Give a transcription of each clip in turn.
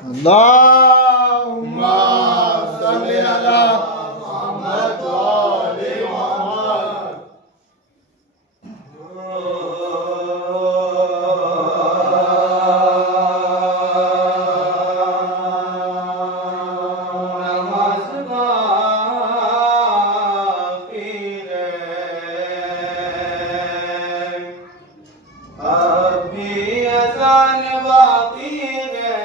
اللهم صل على محمد وآل محمد. نماز باقی ہے، ابھی اذان باقی ہے،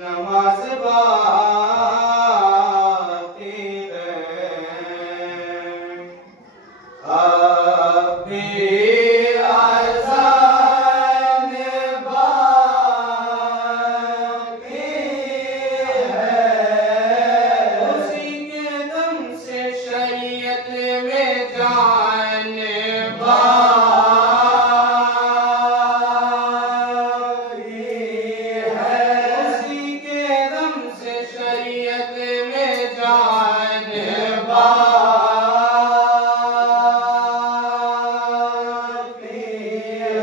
نماز باقی ہے، ابھی اذان باقی ہے، اسی کے دم سے شریعت میں جان باقی ہے، اسی کے دم سے شریعت میں جان باقی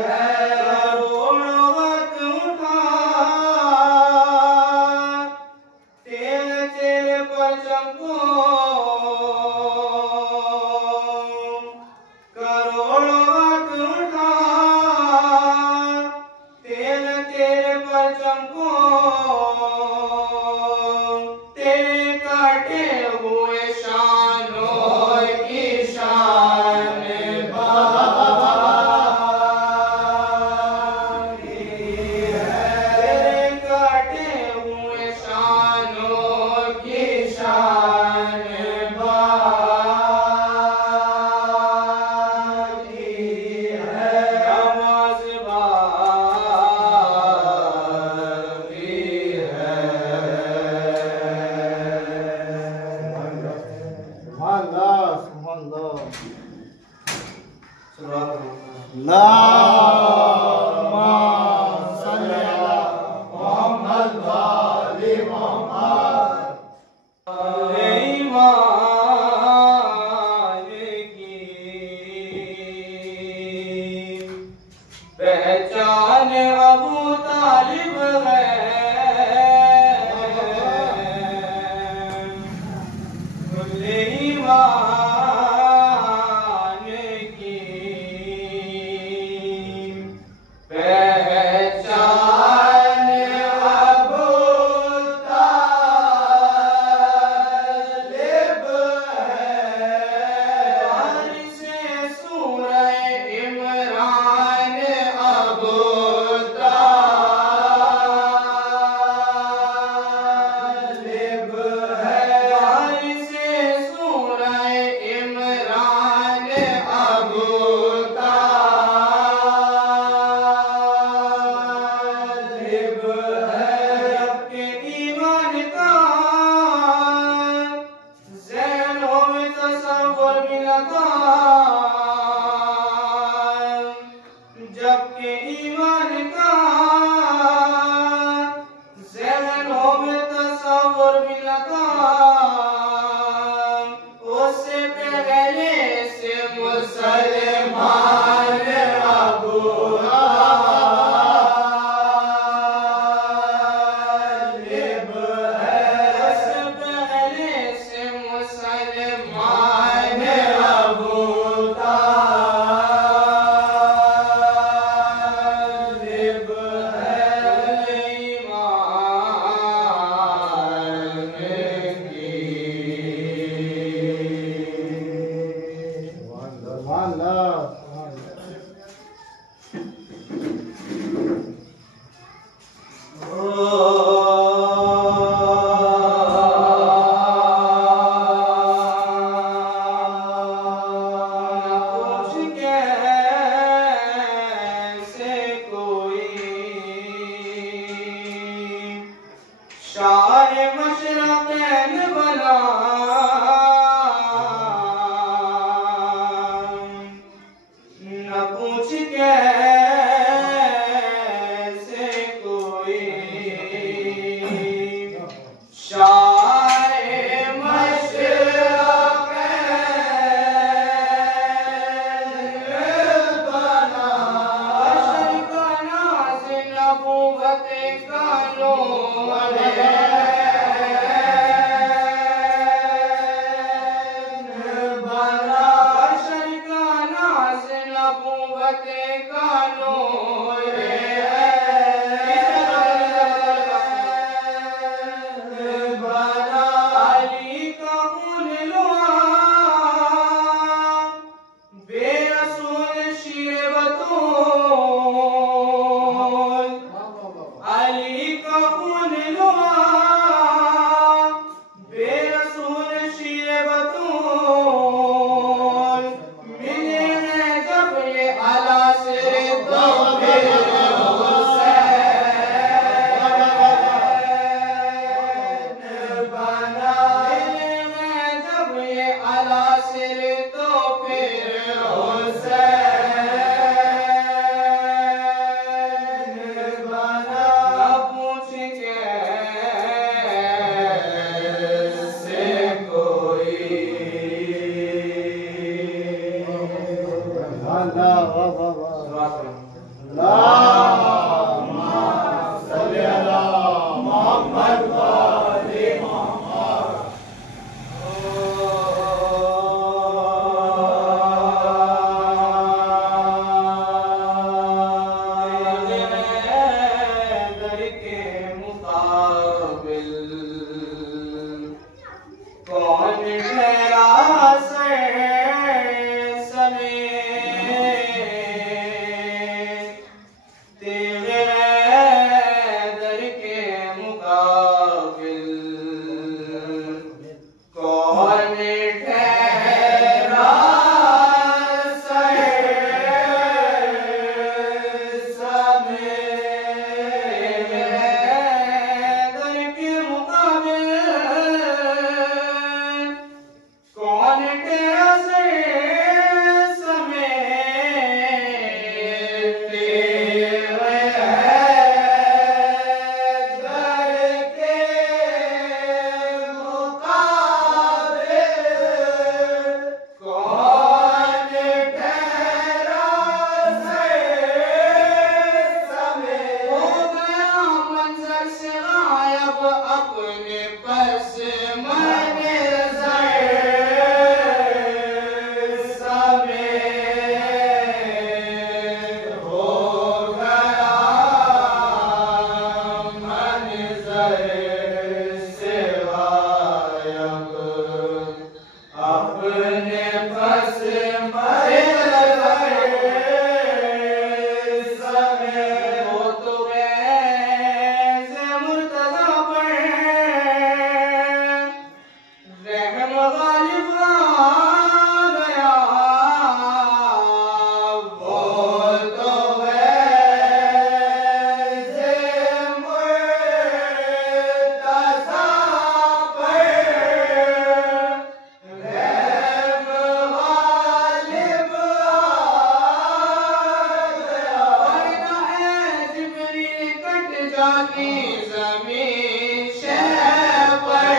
ہے، کروڑوں ہاتھ اٹھا تیرے تیرے پرچم کو، کروڑوں ہاتھ اٹھا تیرے تیرے پرچم کو، تیرے کاٹے ہوئے شانوں کی شان باقی ہے، تیرے کاٹے ہوئے شانوں کی شان باقی ہے، نماز باقی ہے. سبحان اللہ سبحان اللہ. اللهم صل على محمد وآل محمد. ایمان کی پہچان ابو طالب ہے، ایمان کی پہچان ابو طالب ہے، وارث سورہ عمران ابو طالب ہے، وارث سورہ عمران ابو طالب ہے، جب کہ ایمان کا ذہنوں میں تصور بھی نہ تھا، جب کہ ایمان کا ذہنوں میں تصور بھی نہ تھا، اس سے پہلے سے مسلمان ابو طالب ہے، اس سے پہلے سے مسلمان ابو طالب ہے، ایمان کی سبحان اللہ سبحان اللہ. پوچھ کیسے کوئی شاہ مشرقین بنا، نہ پوچھ کیسے اللهم صل على محمد وآل محمد. در کے مقابل کون ٹھہرا سمیت تیرے در کے مقابل کون ٹھہرا اپنے پس منظر سمیت ہو گیا منظر سے غائب اپنے پس منظر سمیت ہو تو رحم غالب آ گیا وہ تو ویسے مرتضی پر رحم غالب آ گیا ورنہ اے جبریل کٹ جاتی زمین شہ پر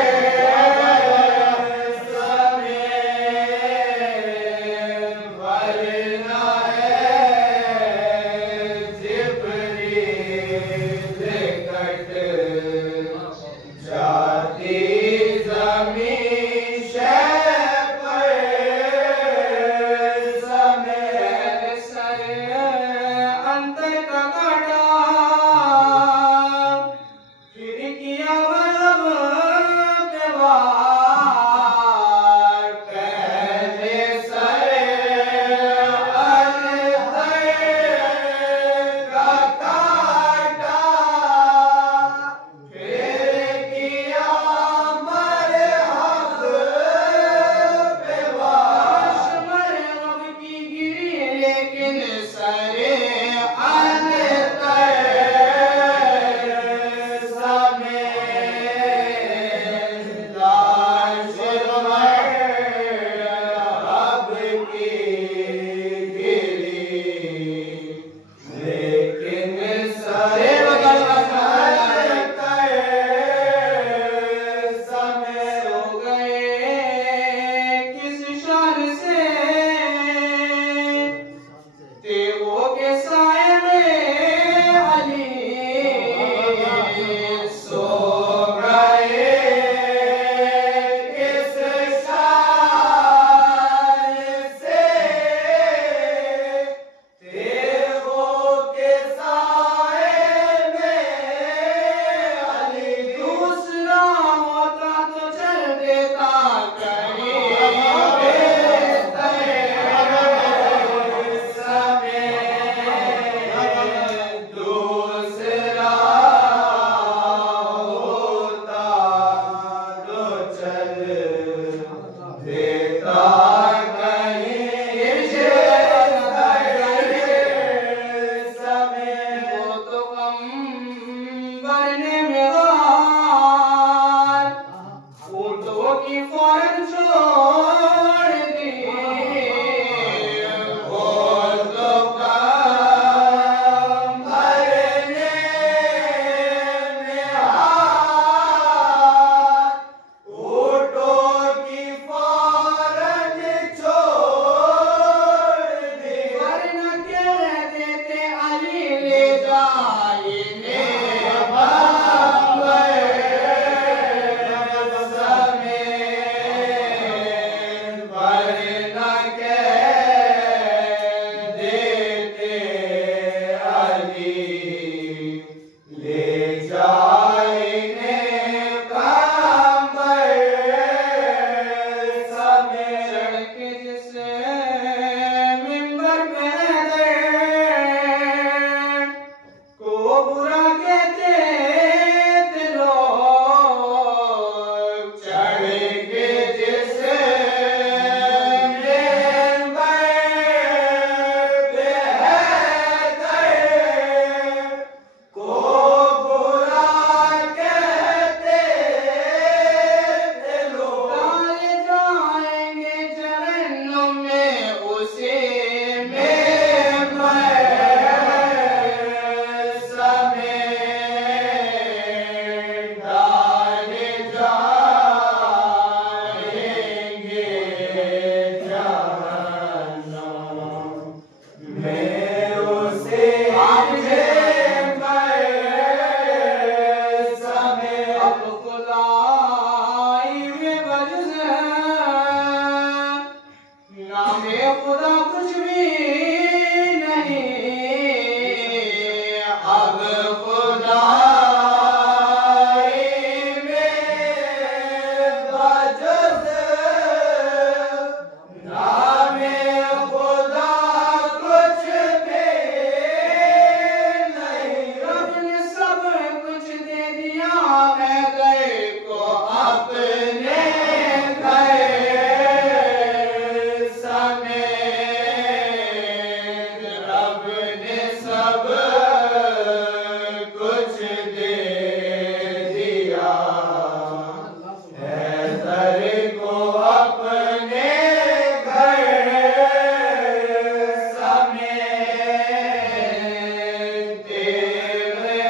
اب خدائی میں بجز نام خدا کچھ بھی نہیں. رب نے سب کچھ دے دیا میں گئے کو اپنے گھر سمیت رب نے سب کچھ دے دیا. حیدر کو اپنے گھر سمیت تیرے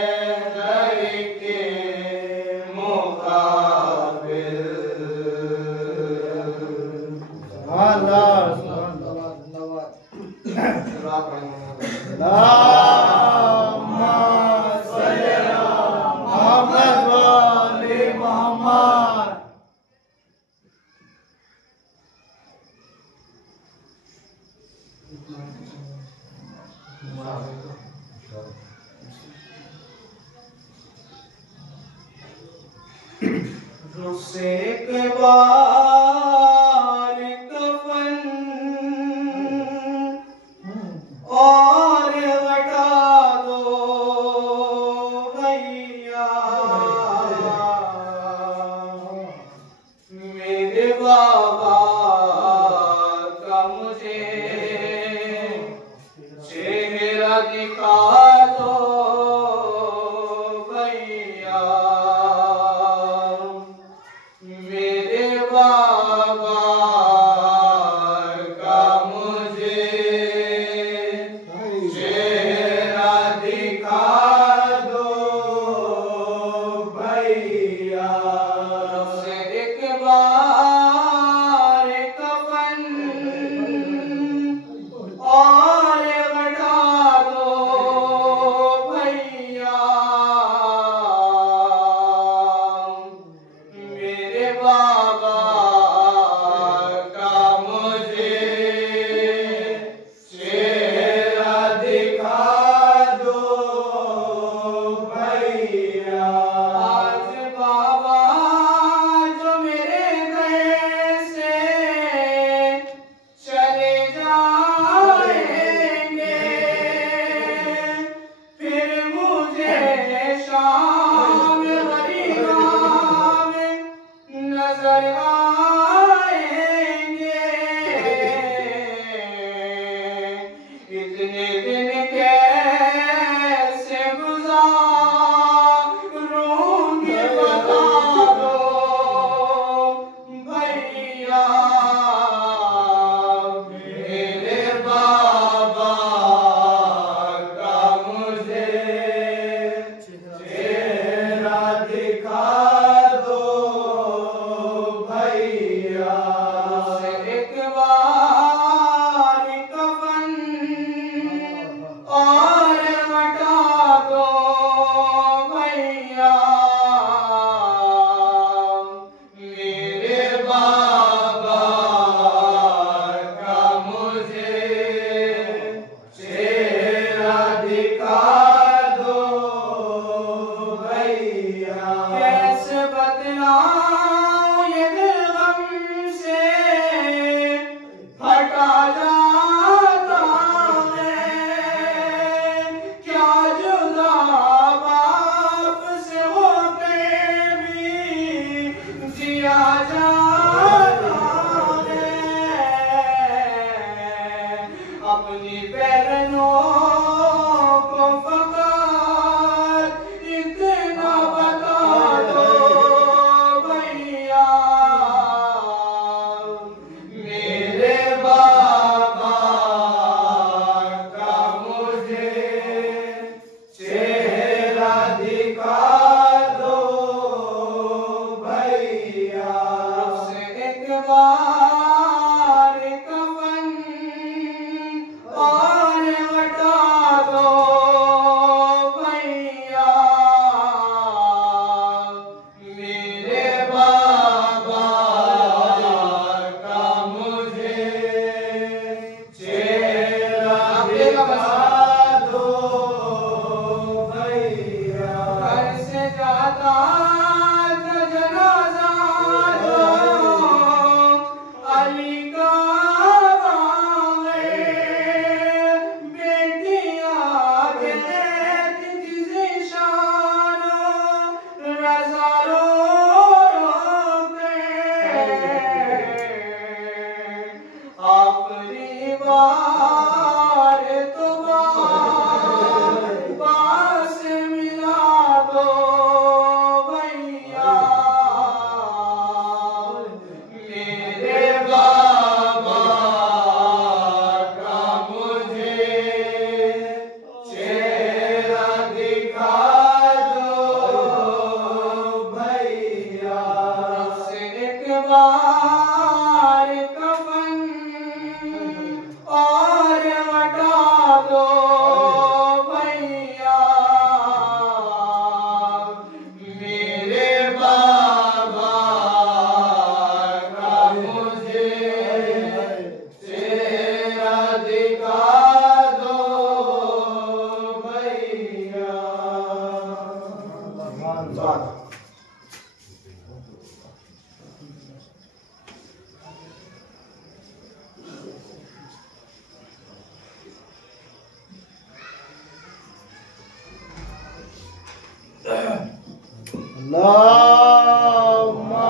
حیدر کے مقابل. اللہم صلی علی محمد و آل محمد. سے ایک بار کفن اور ہٹا دو بھیا. میرے بابا کا مجھے چہرہ دکھا دو بھیا. میرے بابا کا مجھے چہرہ دکھا دو بھیا. سے ایک بار کفن اور ہٹا دو بھیا. میرے بابا کا مجھے چہرہ دکھا बाबा से मिला दो भैया, मेरे बाबा का मुझे चेहरा दिखा दो भैया, से एक बार कफन और हटा दो भैया, मेरे बाबा का मुझे चेहरा दिखा दो भैया। अल्लाहुम्मा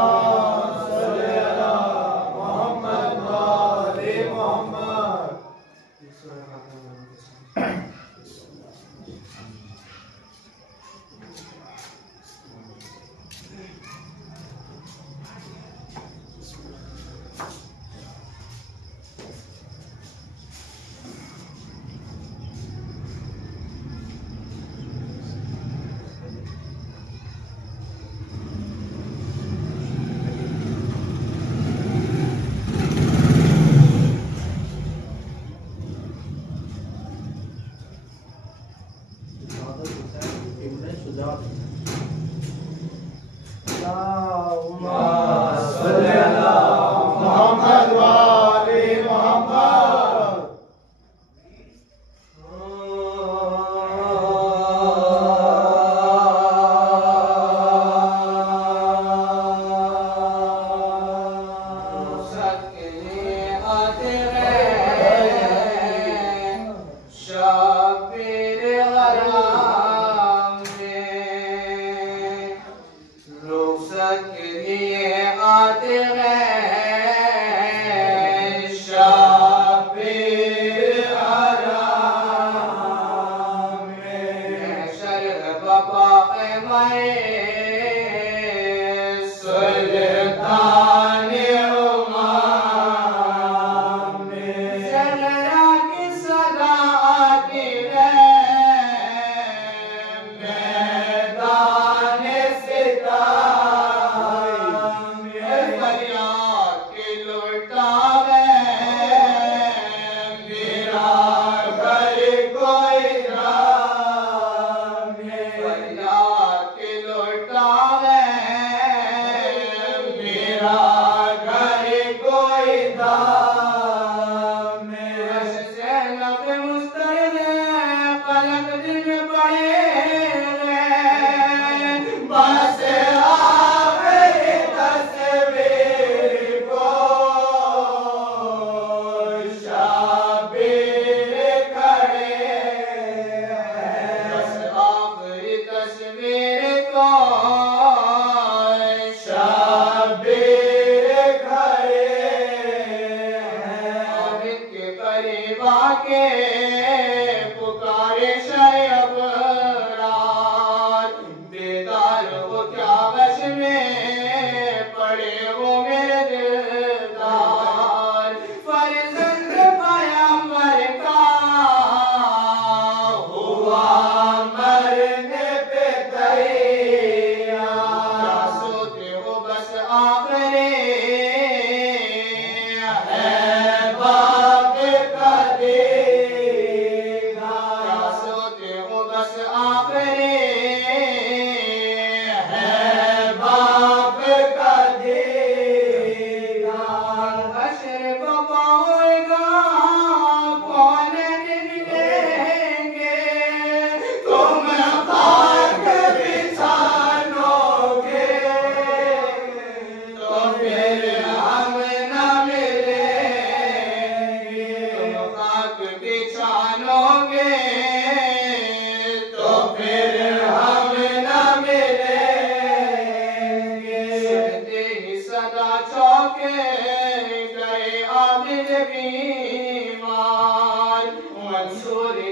सल्ली अला मुहम्मद व आले मुहम्मद। अल्लाहुम्मा सल्ली अला मुहम्मद व आले मुहम्मद।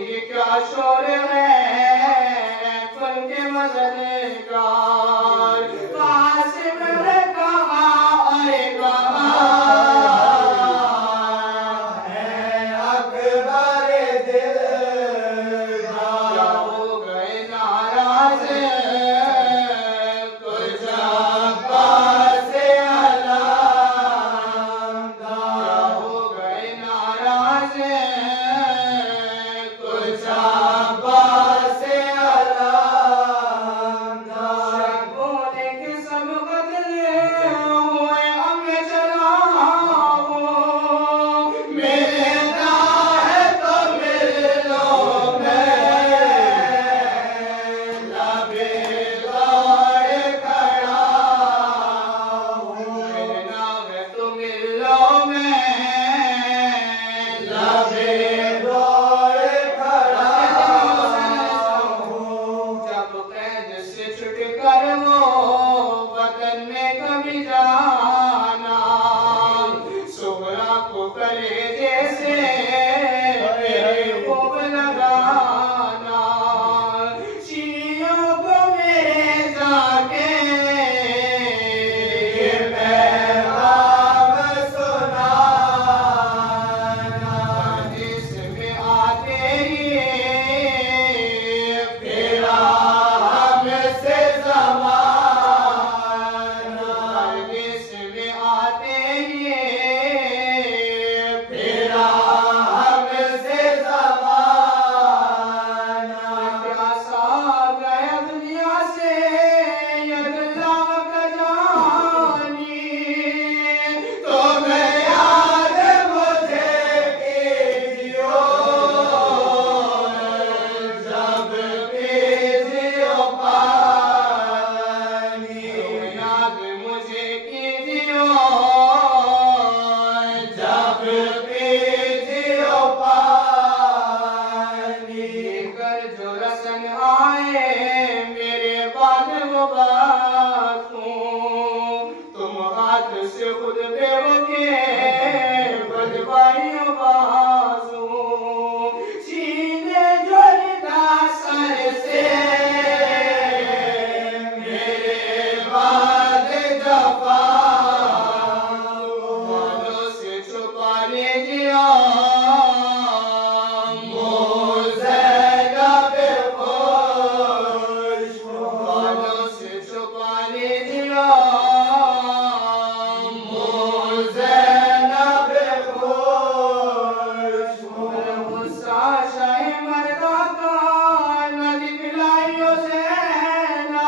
یہ کیا شور ہے کل کے مددگار قاسم نے کہا اور کہا ہے اکبر دلدار کیا ہو گئے ناراض کچھ عباس علامدار کیا ہو گئے ناراض کچھ عباس علامدار بولے کہ سب بدلے ہوئے اب میں چلا ہوں ملنا ہے تو مل لو میں لبے دوڑ کھڑا ہوں ملنا ہے تو مل لو میں لبے دوڑ کھڑا ہوں جب قید سے چھٹ کر وہ وطن میں کبھی جانا سغرا کو کلیجے سے میرے خوب لگانا چیوں کو میرے جا کے یہ پیغام سنانا پردیس میں آتے ہی پھرا ہم سے زمانہ پردیس میں آتے ہی پھرا ہم سے زمانہ پیاسا گیا دنیا سے ید اللہ کا جانی تمہیں یاد مجھے کیجیو جب پیجیو پانی یاد مجھے کیجیو جب پیجیو پانی کر جو رسن آئے میرے بعد وہ باتوں تم ہاتھ سے خود بے کے بدبائیوں بازوں سینے جڑتا سر سے میرے بعد جفا بالوں سے چھپا لیجیے زینب خوشبو بالوں سے چھپا لیجیے زینب خوشبو غصہ شاہ مردہ کا نہ دکھلائیو زینب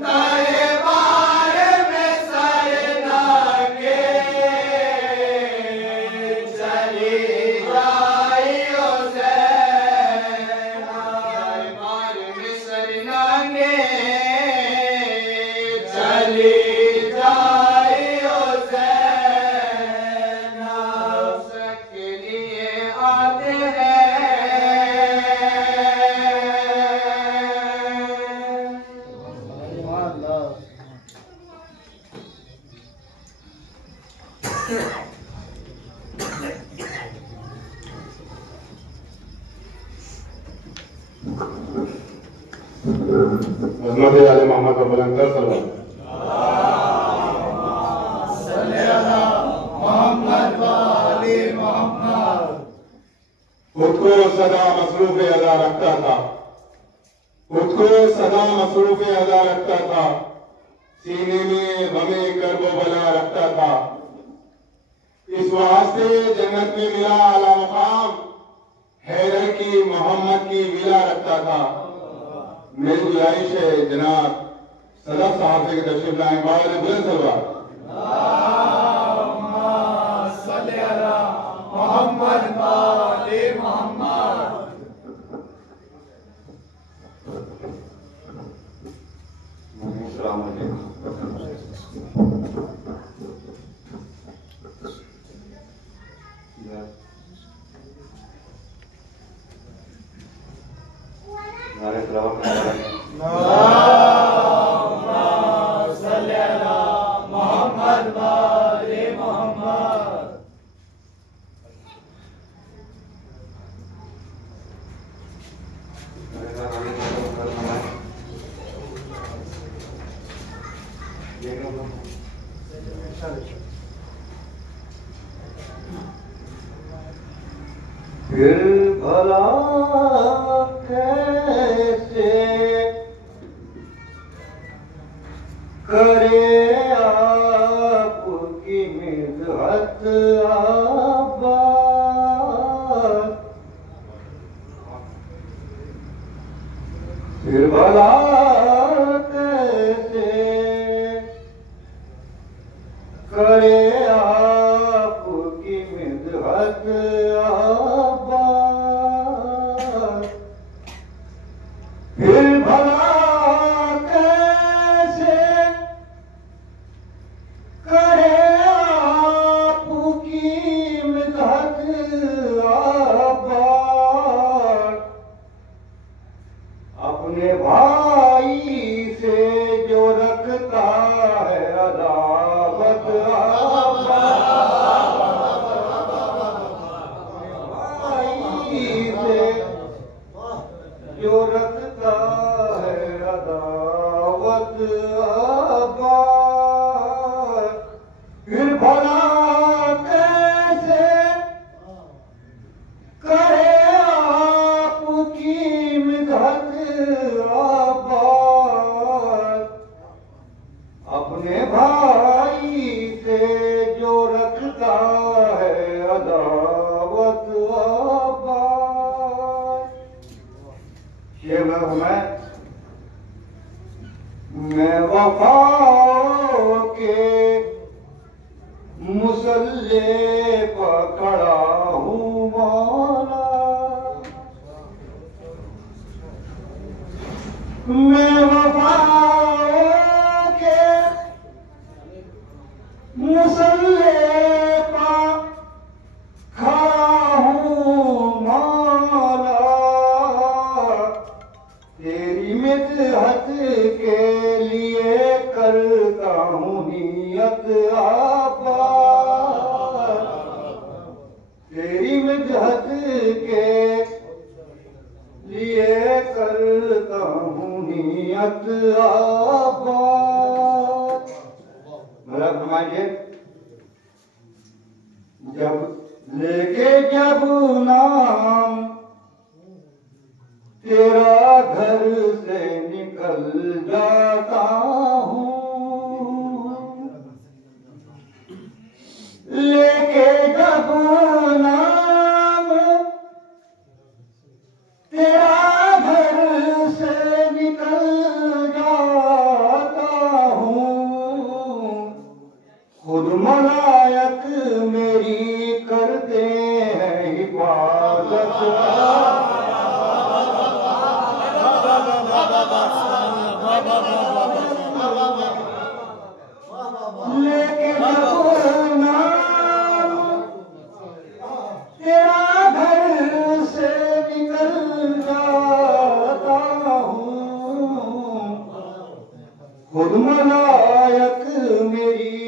دربار میں سر ننگے چلی جائیو زینب دربار میں سر ننگے چلی جائیو زینب سب کے لیے آتے ہیں عظمت علی محمد و بلندر صلی صلی اللہ محمد والی محمد خود کو سدا مصروف ادا رکھتا تھا خود کو سدا مصروف ادا رکھتا تھا سینے میں غم کرب و بلا رکھتا تھا اس واسطے جنت میں ملا اعلیٰ مقام حیدر کی محمد کی ولا رکھتا تھا میری گزارش ہے جناب صدر صاحب سے تشریف لائیں باول بلند سلوات صلی اللہ محمد والی محمد السلام علیکم صلی اللہ محمد والی محمد پھر بھلا کیسے کرے آپ کی مدحت آباد، پھر بھلا کیسے کرے آپ کی مدحت آباد، پھر بھلا کیسے کرے آپ کی مدحت آباد، اپنے بھائی سے جو رکھتا ہے عداوت بھائی سے جو رکھتا ہے عداوت آباد، پھر بھلا کیسے کرے آپ کی مدحت آباد، اپنے بھائی سے جو رکھتا ہے عداوت آباد۔ یہ میں وفا کے مسلح پر کھڑا ہوں مولا، میں وفا کے مسلح پر کھڑا ہوں مولا، تیری مدحت کے لیے کرتا ہوں نیت آباد، تیری مدحت کے لیے کرتا ہوں نیت آباد۔ میرا فرمائیے، جب لے کے جب نام تیرا گھر سے نکل جاتا ہوں، لے کے جب نام تیرا گھر سے نکل جاتا ہوں، خود ملائک میری کرتے ہیں حفاظت، لیکن جب نام تیرا گھر سے نکل جاتا ہوں، خود ملائک میری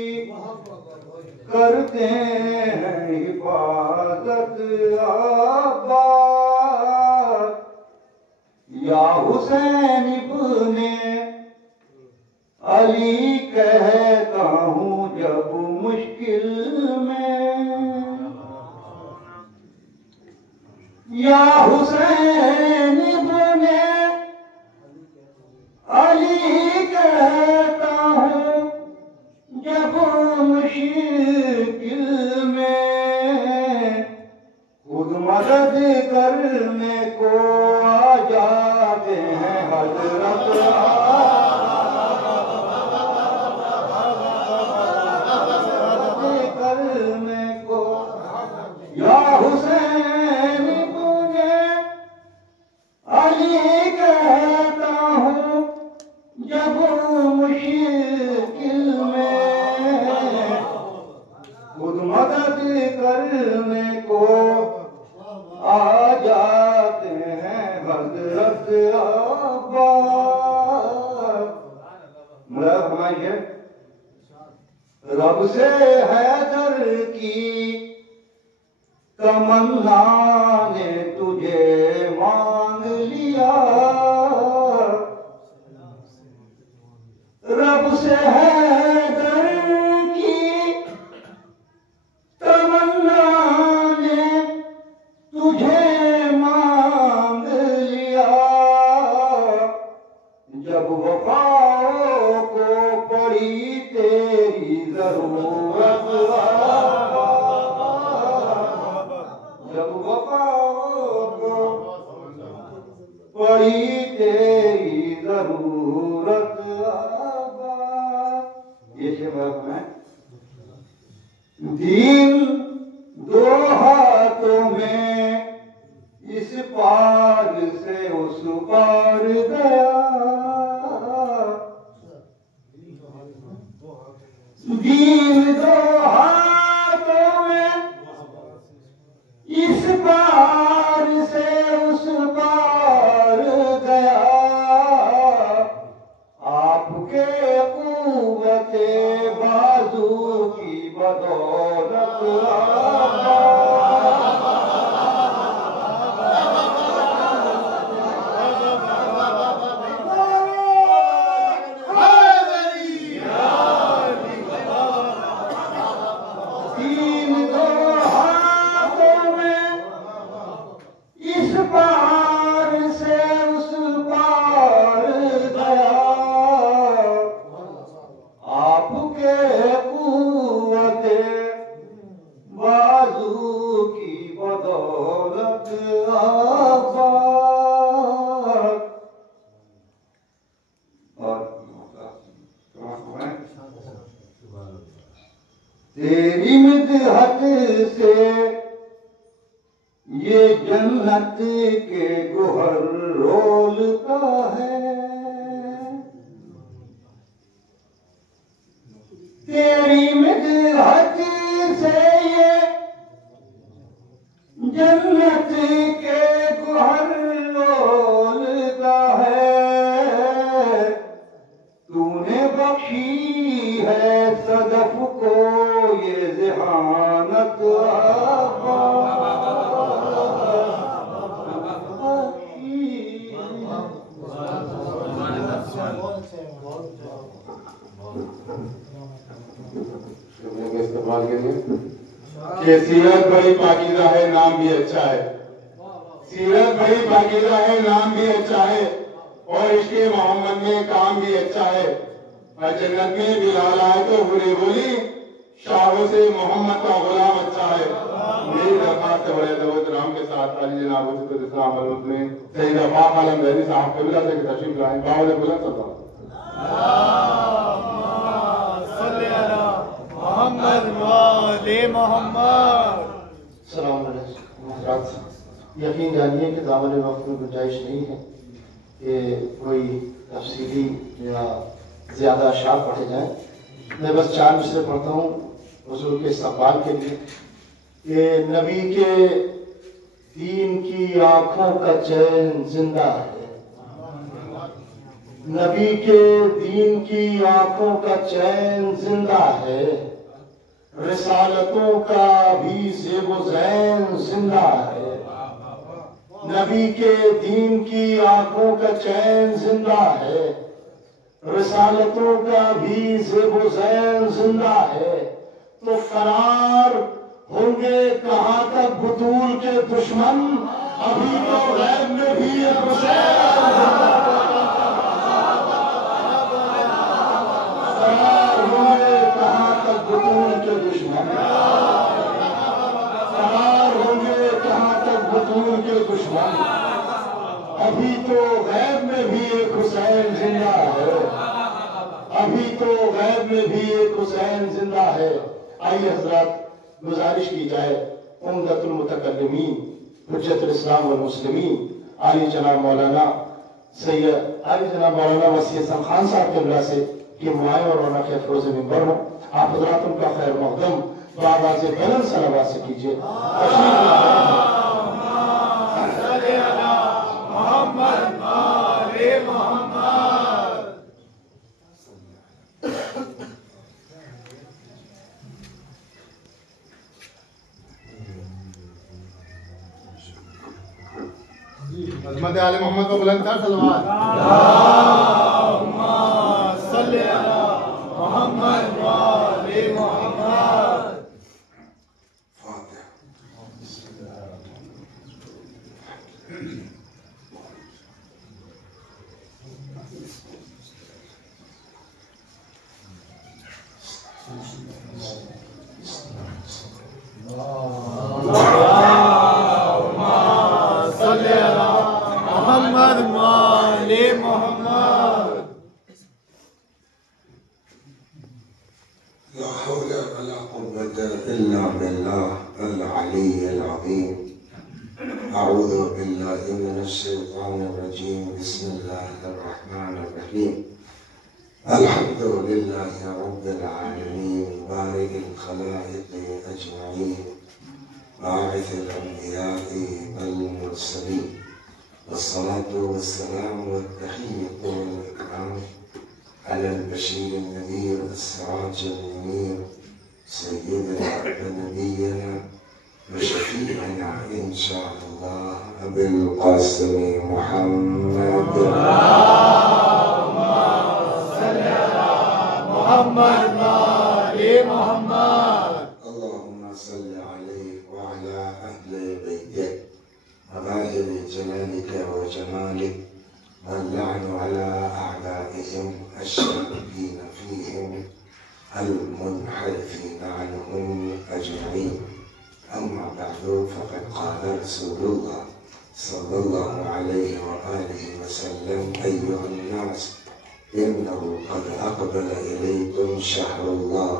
کرتے ہیں حفاظت آباد، یا حسین ابن علی کہتا ہوں جب مشکل میں، یا حسین ابن علی کہتا ہوں جب مشکل میں، خود مدد کرنے کو آ جاتے ہیں حضرت کرنے کو، یا حسین ابن علی کہتا ہوں جب مشکل میں، خود مدد کرنے کو آ جاتے ہیں حضرت آباد۔ میرا فرمائیے، رب سے حیدر کی تمنا نے تجھے مانگ لیا، رب سے حیدر کی تمنا نے تجھے پڑی تیری ضرورت آباد. یہ شعر ہے. دین دو ہاتھوں میں اس پار سے اس پار گیا. دین دو ہاتھوں میں اس پار سے اس پار گیا. آپ کے قوت بازو کی بدولت تیری مدحت سے یہ جنت کے گوہر رولتا ہے. تیری مدحت سے یہ جنت کے گوہر رولتا ہے. تو نے بخشی ہے صدف کو یہ ذہانت استقبال کے لیے کہ سیرت بڑی پاکیزہ ہے نام بھی اچھا ہے. سیرت بڑی پاکیزہ ہے نام بھی اچھا ہے اور عشق محمد میں کام بھی اچھا ہے. اور جنت میں بلال آئے تو بھولے بولی شاہوں سے محمد کا غلام اچھا ہے. میری درخواست بڑے ادب و احترام کے ساتھ علی جناب حجت الاسلام میں سید آفاق عالم دہلی صاحب قبلہ سے تشریف لائیں. باول بلند صدا محمد وآل محمد. السلام علیکم. یقین جانیے کہ دامن وقت میں گنجائش نہیں ہے کہ کوئی تفصیلی یا زیادہ اشعار پڑھے جائیں. میں بس 4 مصرے پڑھتا ہوں حضور کے استقبال کے لیے کہ نبی کے دین کی آنکھوں کا چین زندہ ہے. نبی کے دین کی آنکھوں کا چین زندہ ہے. رسالتوں کا بھی زیب و زین زندہ ہے. نبی کے دین کی آنکھوں کا چین زندہ ہے. رسالتوں کا بھی زیب و زین زندہ ہے. تو فرار ہوں گے کہاں تک بطول کے دشمن, ابھی تو غیب میں بھی ایک حسین. فرار ہوں گے کہاں تک بطول کے دشمن, فرار ہوں گے کہاں تک بطول کے دشمن. ابھی تو غیب میں بھی ایک حسین زندہ ہے. ابھی تو غیب میں بھی ایک حسین زندہ ہے. آئیے حضرات گزارش کی جائے عمدۃ المتکلمین حجت الاسلام والمسلمین عالی جناب مولانا وسیع حسن خان صاحب کے اللہ سے کہ معائے اور رونق افروز منبر ہو. آپ حضرات ان کا خیر مقدم بآواز بلند صلوات سے کیجیے. محمد وآل محمد. عظمت آل محمد کو بلند کر صلوات. اللہم صلی علی محمد وآل محمد. محمد محمد وآل محمد. لا حول ولا قوة إلا بالله العلي العظيم. أعوذ بالله من الشيطان الرجيم. بسم الله الرحمن الرحيم. الحمد لله رب العالمين بارئ الخلائق أجمعين باعث الأنبياء والمرسلين، والصلاة والسلام والتحية والإكرام على البشير النذير السراج المنير سيدنا ونبينا وشفيعنا إن شاء الله أبي القاسم محمد. محمد وآل محمد. اللهم صل عليه وعلى أهل بيته وظاهر جلالك وجمالك، واللعن على أعدائهم الشاكين فيهم المنحرفين عنهم أجمعين. أما بعد، فقد قال رسول الله صلى الله عليه وآله وسلم: أيها الناس، إنه قد أقبل إليكم شهر الله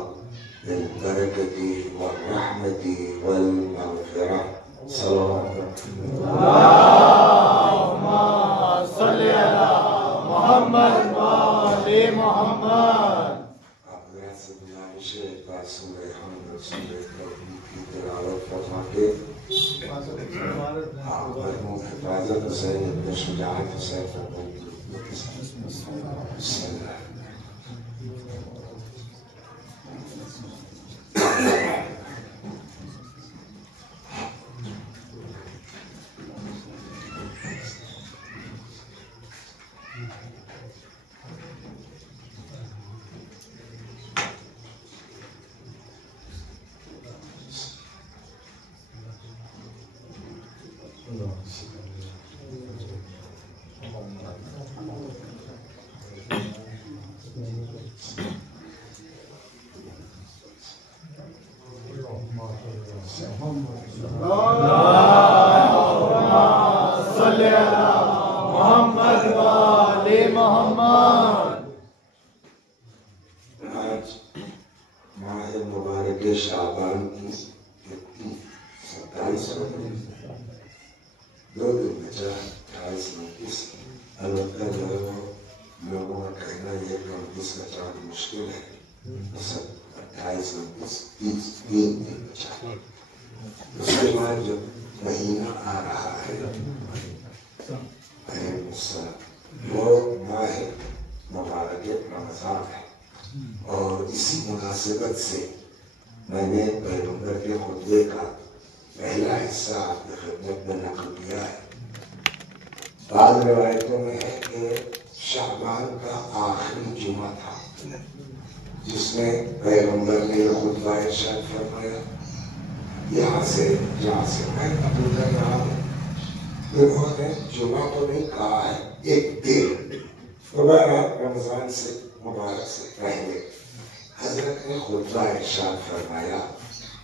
بالبركة والرحمة والمغفرة. صلوات اللهم صل على محمد وآل محمد. حفاظت حسین ابن شجاعت حسین بسم اللہ. آج ماہ مبارک شعبان کی 27 دو دن بچا 28 البتہ لوگوں کا کہنا یہ کہ 29 کا چاند مشکل ہے. 28 29 تین دن بچا. اس کے بعد جب مہینہ آ رہا ہے وہ ماہ مبارک رمضان ہے، اور اسی مناسبت سے میں نے پیغمبر کے خطبے کا پہلا حصہ آپ کی خدمت میں نقل کیا ہے. بعض روایتوں میں ہے کہ شعبان کا آخری جمعہ تھا جس میں پیغمبر نے یہ خطبہ ارشاد فرمایا. یہاں سے جہاں سے میں نقل کر رہا ہوں انہوں نے جمعہ تو نہیں کہا ہے، ایک دن رمضان سے مبارک سے پہلے حضرت نے خطبہ ارشاد فرمایا.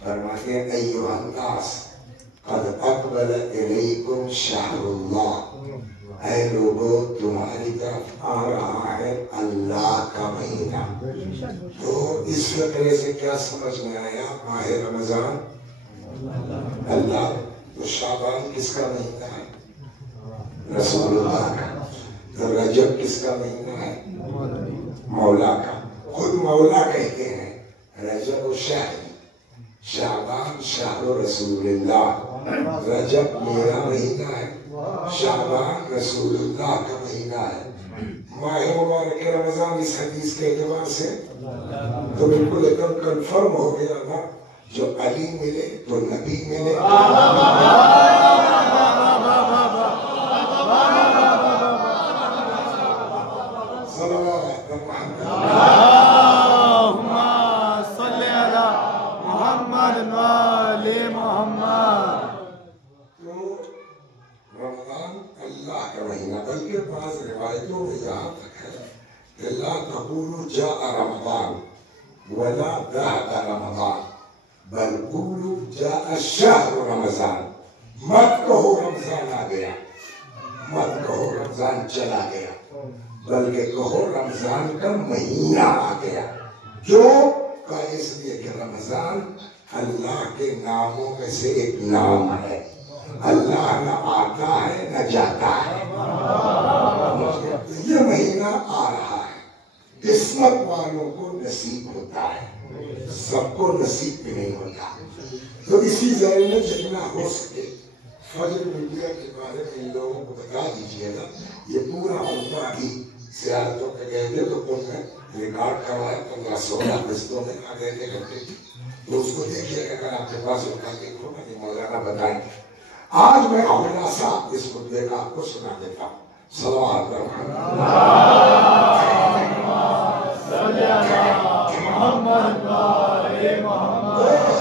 فرماتے ہیں: ایھا الناس قد اقبل الیکم شہر اللہ. اے لوگوں، تمہاری طرف آ رہا ہے اللہ کا مہینہ. تو اس فقرے سے کیا سمجھ میں آیا؟ ماہ رمضان اللہ، تو شعبان کس کا مہینہ ہے؟ رسول اللہ کا. تو رجب کس کا مہینہ ہے؟ مولا کا. خود مولا کہتے ہیں رجب شہر، شعبان شہر رسول اللہ. رجب میرا مہینہ ہے، شعبان رسول اللہ کا مہینہ ہے. ماہ مبارک رمضان اس حدیث کے اعتبار سے تو بالکل ایک دم کنفرم ہو گیا نا. جو علی ملے تو نبی ملے. اللهم صل على محمد وآل محمد. تو رمضان اللہ کا مہینہ، بلکہ بعض روایتوں میں یہاں تک ہے کہ لا تقولوا جاء رمضان ولا ذهب رمضان بل قولوا جاء شهر رمضان. مت کہو رمضان آ گیا، مت کہو رمضان رمضان چلا گیا، بلکہ کہو رمضان کا مہینہ آ گیا۔ کیوں؟ کہ اس لیے کہ رمضان اللہ کے ناموں میں سے ایک نام ہے، اللہ نہ آتا ہے نہ جاتا ہے۔ یہ مہینہ آ رہا ہے، قسمت والوں کو نصیب ہوتا ہے، سب کو نصیب بھی نہیں ہوتا۔ تو اسی ذریعے میں جتنا ہو سکے فجر میڈیا کے بارے میں ان لوگوں کو بتا دیجیے گا۔ یہ پورا عمرہ بھی زیارتوں پہ گئے تھے تو ان میں ریکارڈ کروایا 15-16 قسطوں میں آگے گھنٹے، تو اس کو دیکھیے گا۔ اگر آپ کے پاس ہوگا دیکھو گا، مولانا بتائیں گے۔ آج میں خلاصہ اس خطبے کا آپ کو سنا دیتا ہوں۔ صلوات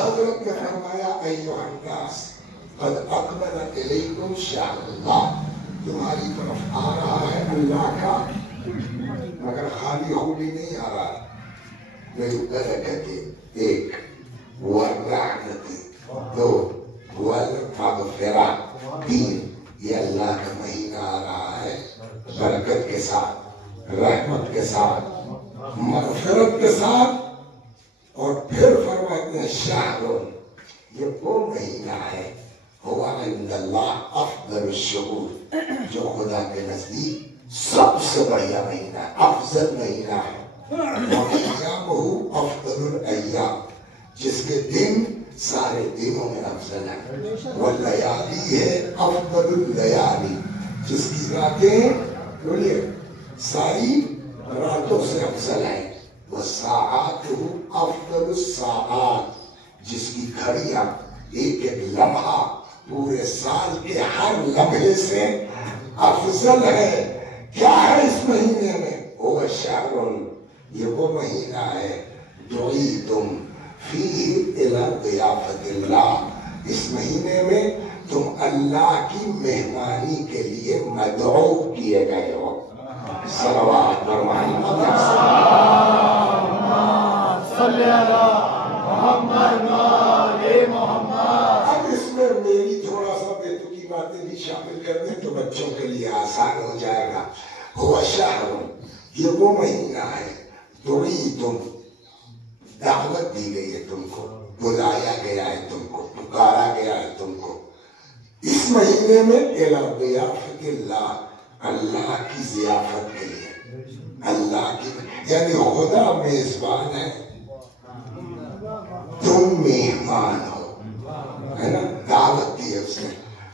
حضرت نے فرمایا ایھا الناس قد اقبل الیکم شہر اللہ، تمہاری طرف آ رہا ہے اللہ کا، مگر خالی خوبی نہیں آ رہا، بالبرکت ایک، والرحمت دو، والمغفرہ تین۔ یہ اللہ کا مہینہ آ رہا ہے برکت کے ساتھ، رحمت کے ساتھ، مغفرت کے ساتھ، اور پھر فرماتے ہیں شہر، یہ وہ مہینہ ہے ہوا عند اللہ افضل الشہور، جو خدا کے نزدیک سب سے بڑھیا مہینہ ہے، افضل مہینہ ہے۔ وَأَيَّامُهُ أَفْضَلُ الْأَيَّامِ، جس کے دن سارے دنوں میں افضل ہے۔ وَاللَّيَالِي ہے افضل اللیالی، جس کی راتیں بولیے ساری راتوں سے افضل ہیں۔ وَالسَّاعَاتُهُ افضل الساعات، جس کی گھڑیاں ایک ایک لمحہ پورے سال کے ہر لمحے سے افضل ہے۔ کیا ہے اس مہینے میں؟ وہ شہر، یہ وہ مہینہ ہے دعیتم فیہ الی ضیافت اللہ، اس مہینے میں تم اللہ کی مہمانی کے لیے مدعو کیے گئے ہو۔ صلوات فرمائیں صلی اللہ محمد وآل محمد۔ اب اس میں میری تھوڑا سا بیتوکی باتیں بھی شامل کر دیں تو بچوں کے لیے آسان ہو جائے گا۔ ہوا شہر، یہ وہ مہینہ ہے دعیتم، دعوت دی گئی ہے تم کو، بلایا گیا ہے تم کو، پکارا گیا ہے تم کو اس مہینے میں الی ضیافت اللہ، اللہ کی ضیافت کے لیے، اللہ کی، یعنی خدا میزبان ہے، تم مہمان ہو، ہے نا، دعوت دی ہے اس نے۔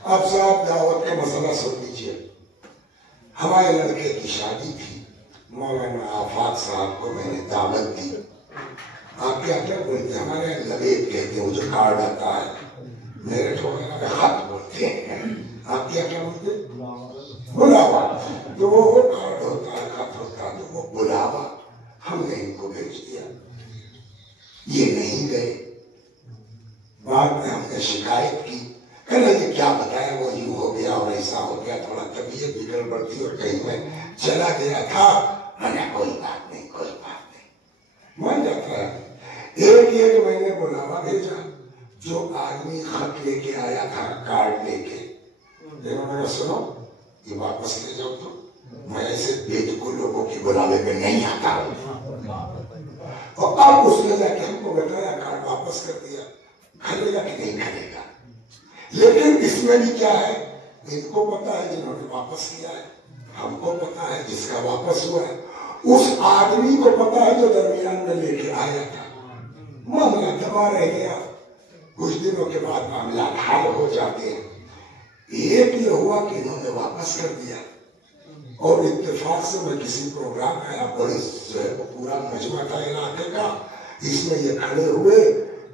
اب صاحب دعوت کا مسئلہ سن لیجیے۔ ہمارے لڑکے کی شادی تھی، مولانا آفاق صاحب کو میں نے دعوت دی۔ آپ کیا کیا بولتے ہیں؟ ہمارے لبیب کہتے ہیں، وہ جو کارڈ آتا ہے، میرے ٹھوکر میں خط بولتے ہیں۔ آپ کیا کیا بولتے ہیں؟ بلاوا۔ تو وہ کارڈ ہوتا ہے، خط ہوتا ہے، تو وہ بلاوا ہم نے ان کو بھیج دیا، یہ نہیں گئے۔ بعد میں ہم نے شکایت کی، کہنا یہ کیا بتایا، وہ یوں ہو گیا اور ایسا ہو گیا، تھوڑا طبیعت بگڑ پڑتی اور کہیں میں چلا گیا تھا۔ میں نے کوئی بات نہیں، کوئی بات نہیں، مان جاتا ہے۔ ایک میں نے بلاوا بھیجا، جو آدمی خط لے کے آیا تھا کارڈ لے کے، انہوں نے سنو یہ واپس لے جاؤ، تو میں ایسے بےتکو لوگوں کی بلاوے پہ نہیں آتا ہوں۔ اور اب اس نے جا کے ہم کو بتایا، کارڈ واپس کر دیا، کھلے گا کہ نہیں کھلے گا۔ لیکن اس میں بھی کیا ہے، ان کو پتا ہے جنہوں نے واپس کیا ہے، ہم کو پتا ہے جس کا واپس ہوا ہے، اس آدمی کو پتا ہے جو درمیان میں لے کے آیا تھا۔ معاملہ دبا رہ گیا، کچھ دنوں کے بعد معاملات حل ہو جاتے ہیں۔ ایک یہ ہوا کہ انہوں نے واپس کر دیا، اور اتفاق سے میں کسی پروگرام آیا، بڑے پورا مجمع تھا علاقے کا، اس میں یہ کھڑے ہوئے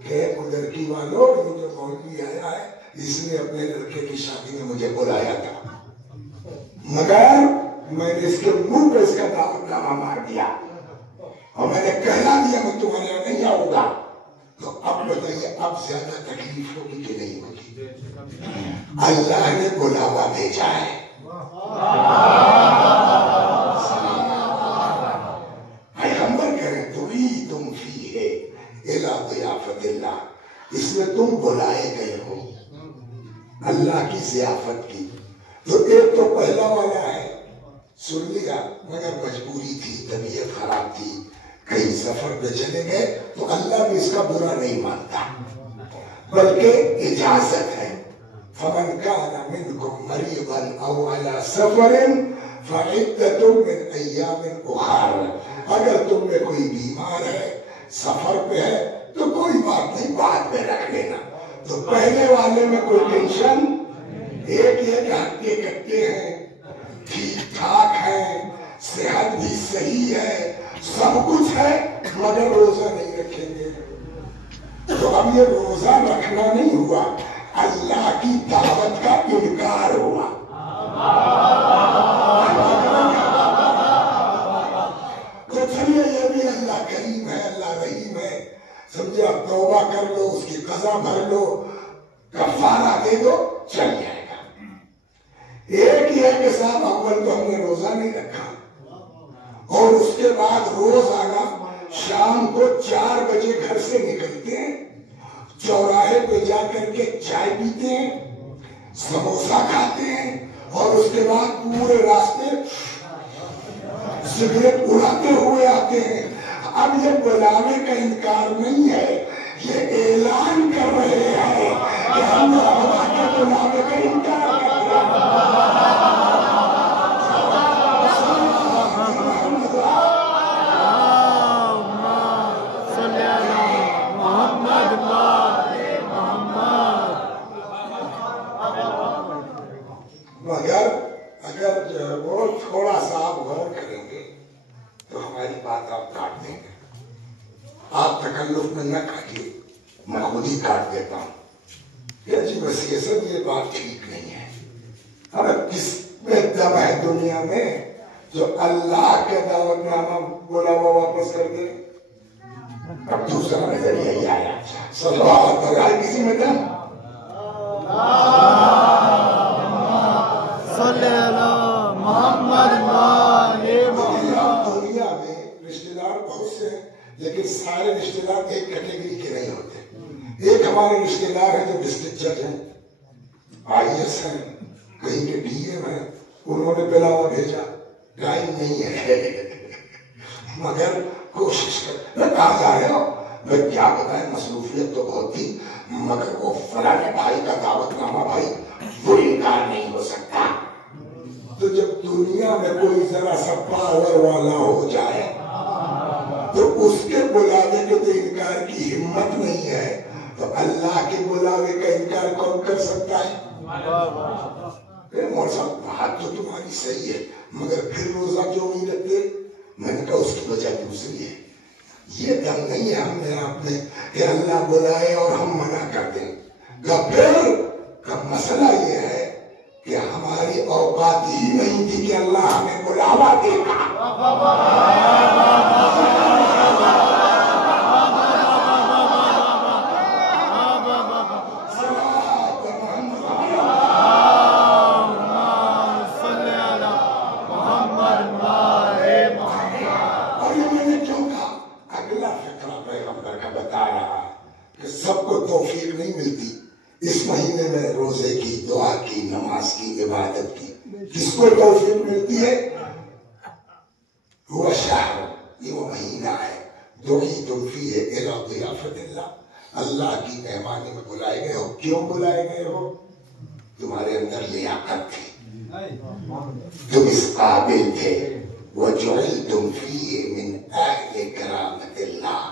کہ ادھر کی والوں، یہ جو مولوی آیا ہے اس نے اپنے لڑکے کی شادی میں مجھے بلایا تھا، مگر میں نے اس کے منہ پہ اس کا دعوت نامہ مار دیا اور میں نے کہلا دیا میں تمہارے یہاں نہیں آؤں گا۔ تو اب بتائیے اب زیادہ تکلیف ہوگی کہ نہیں ہوگی؟ اللہ نے بلاوا بھیجا ہے۔ پیغمبر کریں تم فی ہے الی ضیافت اللہ، اس میں تم بلائے گئے ہو اللہ کی ضیافت کی۔ تو ایک تو پہلا والا ہے सुन लिया, मगर मजबूरी थी, तबीयत खराब थी, कहीं सफर पे चले गए, तो अल्लाह भी इसका बुरा नहीं मानता, बल्कि इजाजत है। फमन कान मिनकुम मरीदन औ अला सफरिन फइद्दतुम मिन अय्यामिन उखर। अगर तुम में कोई बीमार है, सफर पे है, तो कोई बात नहीं, बाद में रख लेना। तो पहले वाले में कोई टेंशन, एक हफ्ते कट्टे हैं, ठीक ठाक है, सेहत भी सही है, सब कुछ है, मगर रोजा नहीं रखेंगे। तो अब ये रोजा रखना नहीं हुआ, अल्लाह की दावत का इनकार हुआ। तो चलिए, ये भी अल्लाह करीम है, अल्लाह रहीम है, समझे, आप तौबा कर लो, उसकी कज़ा भर लो, कफारा दे दो, चल जाएगा। एक ही है कि साहब अव्वल तो हमने रोजा नहीं रखा, और उसके बाद रोजाना शाम को 4 बजे घर से निकलते हैं, चौराहे पे जाकर के चाय पीते हैं, समोसा खाते हैं, और उसके बाद पूरे रास्ते सिगरेट उड़ाते हुए आते हैं। अब ये बुलावे का इनकार नहीं है, ये ऐलान कर रहे हैं कि हम अल्लाह के बुलावे का इनकार कर रहे हैं। मगर अगर वो थोड़ा सा आप गौर करेंगे तो हमारी बात आप काट देंगे। आप तकल्लुफ में न काटिए, मैं खुद ही काट देता हूँ। ये जी बस ये सब, ये बात ठीक नहीं है। अब किसमें दम है दुनिया में जो अल्लाह के दावतनामा बुलावा वापस कर दे? अब दूसरा नजरिया ही आया, सल्लल्लाहु अलैहि वसल्लम, किसी में दम? दुनिया में रिश्तेदार बहुत से हैं, लेकिन सारे रिश्तेदार एक कैटेगरी के नहीं होते। एक हमारे रिश्तेदार हैं जो डिस्ट्रिक्ट जज हैं, IAS हैं, कहीं के DM हैं, उन्होंने पिलावा भेजा, टाइम नहीं है मगर कोशिश कर। कहा जा रहे हो? मैं क्या बताएं, मसरूफियत तो बहुत थी, मगर वो फलाने भाई का दावतनामा भाई, वो इनकार नहीं हो सकता। तो जब दुनिया में कोई जरा सा पावर वाला हो जाए तो उसके बुलावे के तो इनकार की हिम्मत नहीं है, तो अल्लाह के बुलावे का इनकार कौन कर सकता है? मौला साहब, बात तो तुम्हारी सही है, मगर फिर रोजा क्यों नहीं रखते? मैंने कहा उसकी वजह दूसरी है। ये दम नहीं है हमने आप में कि अल्लाह बुलाए और हम मना कर दें। फिर मसला ये है कि हमारी औकात ही नहीं थी कि अल्लाह हमें बुलावा देगा। और ये मैंने क्यों कहा? अगला फिक्रा पैगंबर का बता रहा कि सबको तौफीक नहीं मिलती इस महीने में रोजे की, दुआ की, नमाज की, इबादत की। किसको तौफीक मिलती है? वो शहर, ये वो महीना है, दुई तुम फीह इला ज़ियाफ़तिल्लाह, अल्लाह की मेहमानी में बुलाए गए हो। क्यों बुलाए गए हो? तुम्हारे अंदर लियाकत थी, तुम इस काबिल थे। वजुइलतुम फीह मिन अहले करामतिल्लाह,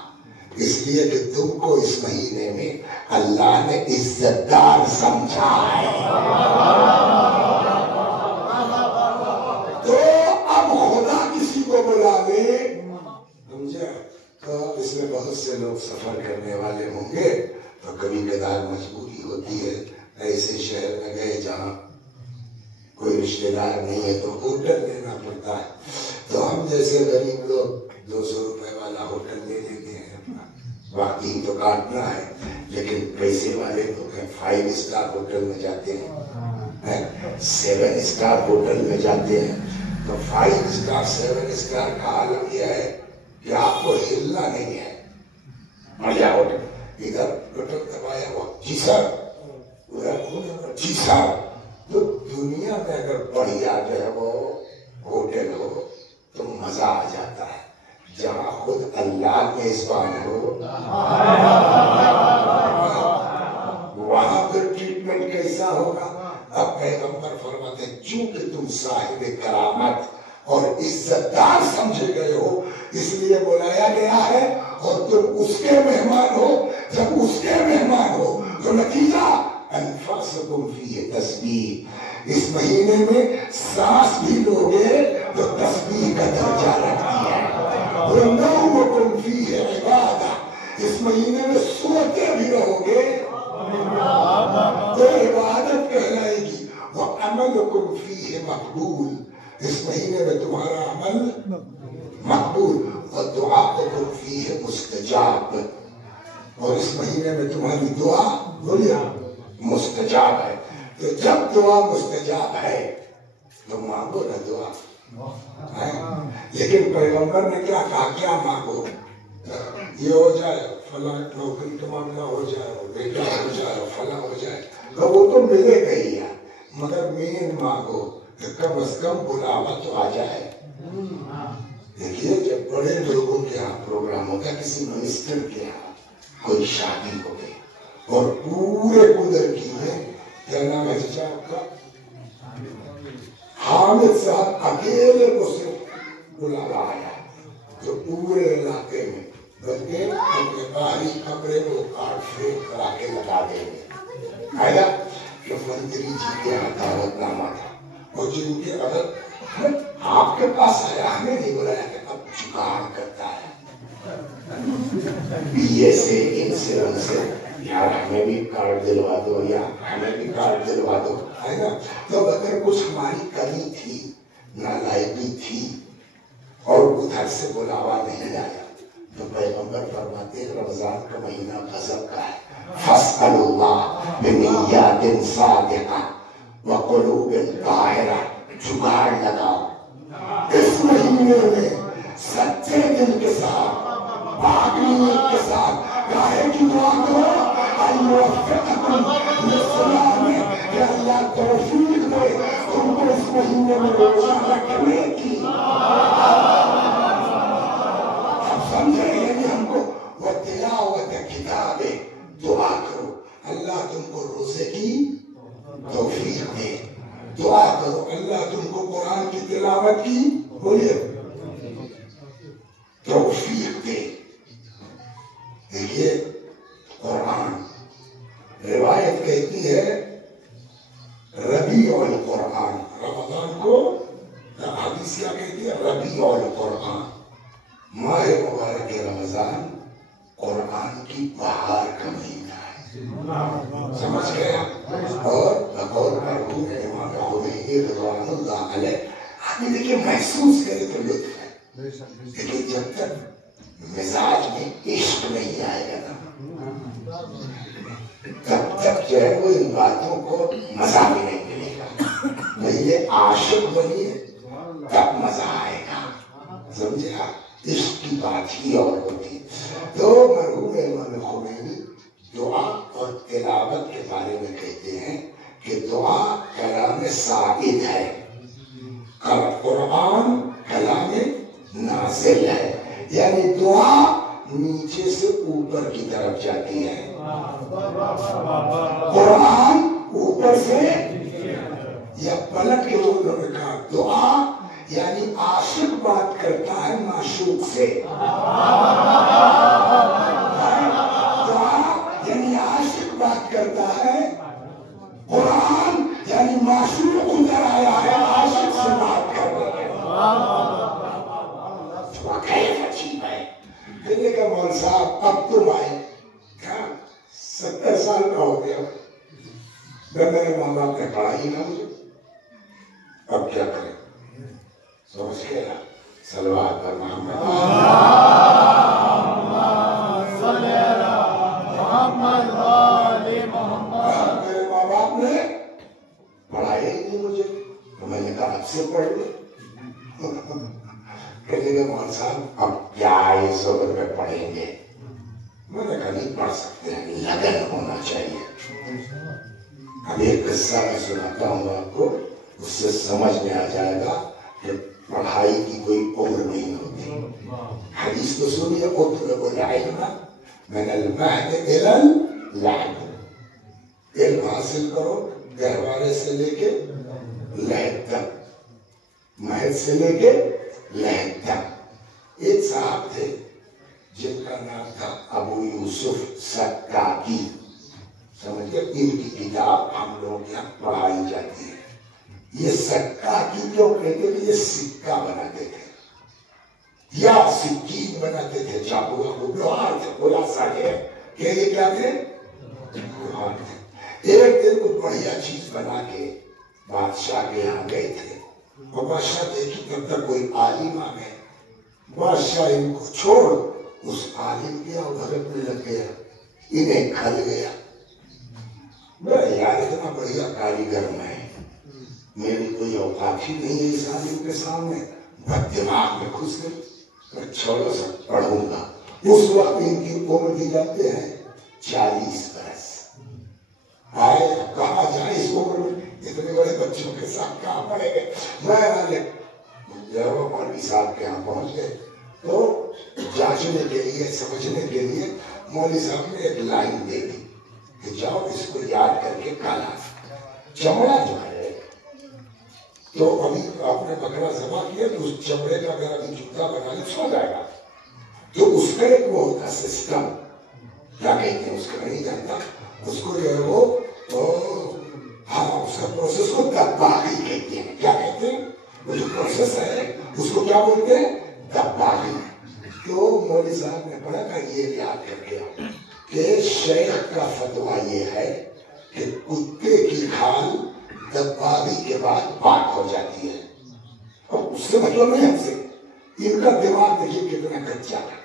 इसलिए कि तुमको इस महीने में अल्लाह ने इज्जतदार समझा है। तो अब खुदा किसी को बुला ले, समझे? तो इसमें बहुत से लोग सफर करने वाले होंगे, तो कभी कदार मजबूरी होती है, ऐसे शहर में गए जहाँ कोई रिश्तेदार नहीं है तो होटल लेना पड़ता है। तो हम जैसे गरीब लोग 200 रुपए वाला होटल ले लेते हैं, बाकी तो काटना है, लेकिन पैसे वाले लोग हैं 5 स्टार होटल में जाते हैं, 7 स्टार होटल में जाते हैं। तो 5 स्टार 7 स्टार का आलम यह है कि आपको हिलना नहीं है। मजा होटल इधर बटन दबाया हुआ, जी सर, उधर जी सर। तो दुनिया में अगर बढ़िया जो है वो होटल साहिब करामत और इज्जतदार समझे गए हो, इसलिए बुलाया गया है। और तुम उसके मेहमान हो। जब उसके मेहमान हो तो नतीजा अनफासकुम फीह तस्बीह, इस महीने में सांस भी लोगे तो तस्बीह का दर्जा रखती है। वनौमुकुम फीह इबादा, इस महीने में सोते भी रहोगे तो इबादत कहलाएगी। वअमलुकुम फीह मकबूल, इस महीने में तुम्हारा अमल मकबूल। वदुआउकुम फीह मुस्तजाब, और इस महीने में तुम्हारी दुआ बोलिए मुस्तजाब है। तो जब दुआ मुस्तजाब है तो मांगो ना दुआ है। लेकिन पैगंबर ने क्या कहा, क्या मांगो, ये हो जाए, फला नौकरी का मामला हो जाए, बेटा हो जाए, फला हो जाए, तो वो तो मिलेगा ही यार, मगर मेन मांगो कम से कम बुलावा तो आ जाए। देखिए जब बड़े लोगों के यहाँ प्रोग्राम होता है, किसी मिनिस्टर के यहाँ कोई शादी हो गई और पूरे कुदरती में, क्या नाम है चाचा आपका, हामिद साहब अकेले को सिर्फ बुलावा आया, तो पूरे इलाके में बल्कि अपने बाहरी कमरे में वो कार्ड फ्रेम करा के लगा देंगे। आया जो मंत्री जी के यहाँ दावतनामा था, और जिनके अगर आपके पास आया, हमें नहीं बुलाया, अब जुगाड़ करता है बीए से, इनसे उनसे, यार हमें भी कार्ड दिलवा दो, या हमें भी कार्ड दिलवा दो, है ना। तो अगर कुछ हमारी कमी थी, नालायकी थी और उधर से बुलावा नहीं आया, तो पैगंबर फरमाते रमजान का महीना गजब का है। फस्अलुल्लाह बिनिय्यातिन सादिका व कुलूबिन ताहिरा, जुगाड़ लगाओ इस महीने में सच्चे दिल के साथ, पाक नीयत के साथ काहे की दुआ करो, कि अल्लाह तौफीक दे तुमको इस महीने में रोजा रखने की। अब समझे यानी हमको वो तिलावत किताबे दुआ करो, अल्लाह तुमको रोजे की तौफीक दे। दुआ करो अल्लाह तुमको कुरान की तिलावत की बोलिए तौफीक दे। देखिए कुरान, रिवायत कहती है रबीउल कुरान, रमजान को हदीस क्या कहती है, रबीउल कुरान, माह मुबारक रमजान कुरान की बहार का महीना है, समझ गया। और बकौल मरहूम इमाम खुमैनी रज़ियल्लाहु अलैह, आप देखिए महसूस करें तो लुत्फ है, लेकिन जब तक मिजाज में इश्क नहीं आएगा ना, तब तक जो है वो इन बातों को मजा भी नहीं मिलेगा। पहले आशिक बनिए तब मजा आएगा, समझे आप, इश्क की बात ही और होती। तो मरहूम इमाम खुमैनी दुआ और तिलावत के बारे में कहते हैं कि दुआ कलाम साइद है, कुरान कलाम नाज़िल है, यानी दुआ नीचे से ऊपर की तरफ जाती है, कुरान ऊपर से, या पलट के लोगों ने कहा दुआ यानी आशिक बात करता है माशूक से, दुआ यानी आशिक बात करता है, कुरान यानी माशूक उधर आया है आशिक से बात करने के। अजीब है। दिल्ली का मौल साहब अब तुम आए, क्या 70 साल का हो गया, मेरे माँ बाप ने पढ़ाई ना मुझे, अब क्या करें, समझ गया। सलवात पर मोहम्मद, मेरे माँ बाप ने पढ़ाई नहीं मुझे, तो मैंने कहा अब से पढ़ लो। कहने मौल साहब अब क्या इस उम्र में पढ़ेंगे, मैंने कहा नहीं पढ़ सकते हैं, लगन होना चाहिए। अब एक किस्सा मैं सुनाता हूँ आपको, उससे समझ में आ जाएगा कि पढ़ाई की कोई उम्र नहीं होती। हदीस तो सुनिए, उतलबुल इल्म मिनल महद इलल लहद, इल्म हासिल करो गहवारे से लेके लहद तक, महल से लेके लहर तक। एक साहब थे जिनका नाम था अबू यूसुफ सक्काकी, समझ गए? इनकी किताब हम लोग यहाँ पढ़ाई जाती है। ये सक्काकी क्यों कहते थे? ये सिक्का बनाते थे या सिक्की बनाते थे, चाकू लोहार थे, बोला साझे के ये क्या थे? लोहार थे। एक दिन कुछ बढ़िया चीज बना के बादशाह के यहाँ गए थे और बादशाह देखी तब तक कोई आलिम आ गए। बादशाह इनको छोड़ उस आलिम के यहाँ भगत में लग गया, इन्हें खल गया। मैं यार इतना बढ़िया कारीगर मैं, मेरी कोई औकात ही नहीं है इस आलिम के सामने। बस दिमाग में घुस गई, मैं छोड़ो सब पढ़ूंगा। उस वक्त इनकी उम्र थी जानते हैं 40 बरस। आए कहा जाए इस उम्र में इतने बड़े बच्चों के साथ कहाँ पढ़ेंगे। मैं जब मौलवी साहब के यहाँ पहुंच गए तो जांचने के लिए, समझने के लिए मौलवी साहब ने एक लाइन दे दी कि जाओ इसको याद करके काला चमड़ा जो है, तो अभी आपने बकरा जमा किया तो उस चमड़े का अगर अभी जूता बना ले सो जाएगा। तो उसका एक वो होता सिस्टम, क्या कहते हैं उसका नहीं जानता, उसको जो है वो हाँ उसका प्रोसेस को दब्बागी कहते हैं। क्या कहते हैं? वो जो प्रोसेस है उसको क्या बोलते हैं? दब्बागी। तो मौलवी साहब ने पढ़ा था ये याद करके कि शेख का फतवा ये है कि कुत्ते की खाल दब्बागी के बाद पाक हो जाती है। और उससे मतलब नहीं हमसे, इनका दिमाग देखिए कितना कच्चा है।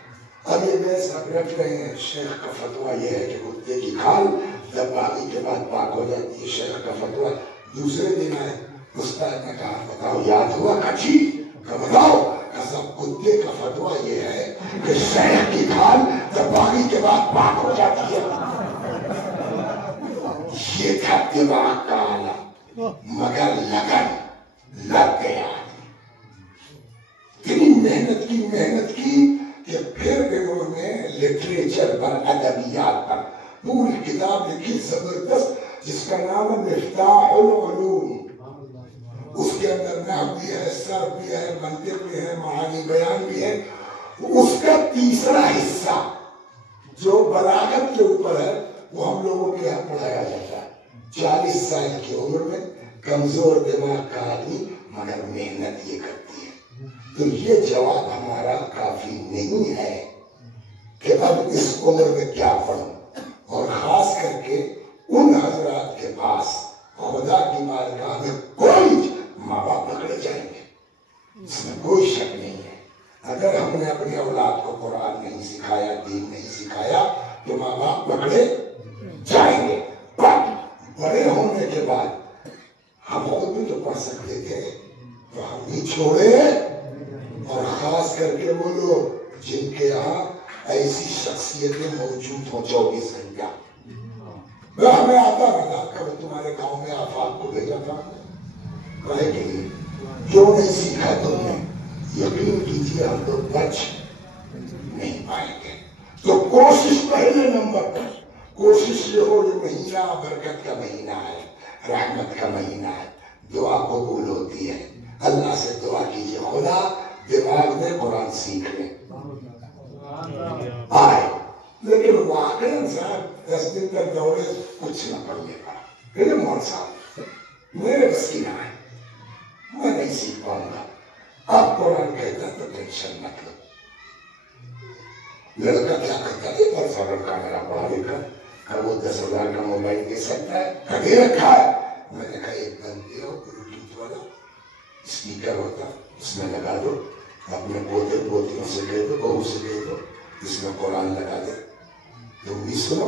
अब ये मेरे साथ रख रहे हैं शेख का फतवा ये है कि कुत्ते की खाल दब्बागी के बाद पाक हो जाती है। शेख का फतवा दूसरे दिन है, उस्ताद ने कहा बताओ याद हुआ कची का बताओ। सब कुत्ते का फतवा ये है कि शेख की खाल दब्बागी के बाद पाक हो जाती है। ये था दिमाग का आला, मगर लगन लग गया। इतनी मेहनत की कि फिर इन्होंने लिटरेचर पर, अदबियात पर पूरी किताब लिखी जबरदस्त, जिसका नाम है मिफ्ताहुल उलूम। उसके अंदर नहव भी है, सर्फ भी है, मंतिक भी है, महानी बयान भी है। उसका तीसरा हिस्सा जो बलागत के ऊपर है वो हम लोगों के यहाँ पढ़ाया जाता है। 40 साल की उम्र में कमजोर दिमाग का आदमी मगर मेहनत ये करती है। तो ये जवाब हमारा काफी नहीं है कि अब इस उम्र में क्या पढ़ूं, और खास करके उन हजरात के पास खुदा की बारगाह में कोई माँ बाप पकड़े जाएंगे, इसमें कोई शक नहीं है। अगर हमने अपनी औलाद को कुरान नहीं सिखाया, दीन नहीं सिखाया, तो माँ बाप पकड़े जाएंगे। पर बड़े होने के बाद हम खुद भी तो पढ़ सकते थे, तो हम भी छोड़े। और खास करके वो लोग जिनके यहाँ ऐसी शख्सियतें मौजूद हो 24 घंटा। हमें आता रहा कभी तुम्हारे गांव में आफाक को भेजा था, कहे के लिए क्यों नहीं सीखा तुमने? यकीन कीजिए हम लोग बच नहीं पाएंगे। तो कोशिश पहले नंबर पर, कोशिश ये हो, ये महीना बरकत का महीना है, रहमत का महीना है, दुआ कबूल होती है। अल्लाह से दुआ कीजिए खुदा दिमाग में कुरान सीख ले आए। लेकिन वाकई साहब 10 दिन तक दौड़े कुछ न पढ़ने का, मौन साहब मेरे बस की ना है, मैं नहीं सीख पाऊंगा। अब कुरान कहता तो टेंशन मत लो। लड़का क्या करता है, पर सा लड़का मेरा पढ़ा लिखा, अब वो 10,000 का मोबाइल दे सकता है, कभी रखा है। मैंने कहा एक बंदे हो ब्लूटूथ वाला स्पीकर होता, इसमें लगा दो, अपने पोते पोतियों से कह दो, बहू से कह दो, इसमें कुरान लगा दे, तुम भी सुनो,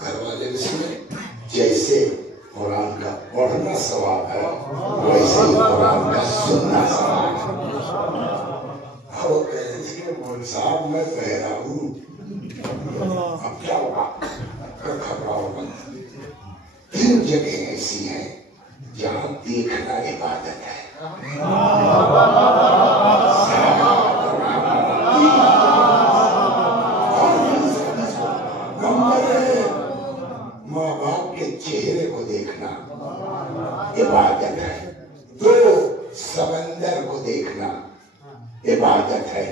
घर वाले भी सुने। जैसे कुरान का पढ़ना सवाब है, वैसे ही कुरान का सुनना सवाब है। वो कहेंगे बोल साहब मैं बहरा हूँ, अब क्या होगा? घबराओ मत। 3 जगह ऐसी हैं जहाँ देखना इबादत है। माँ बाप के चेहरे को देखना इबादत है। 2 समंदर को इबादत है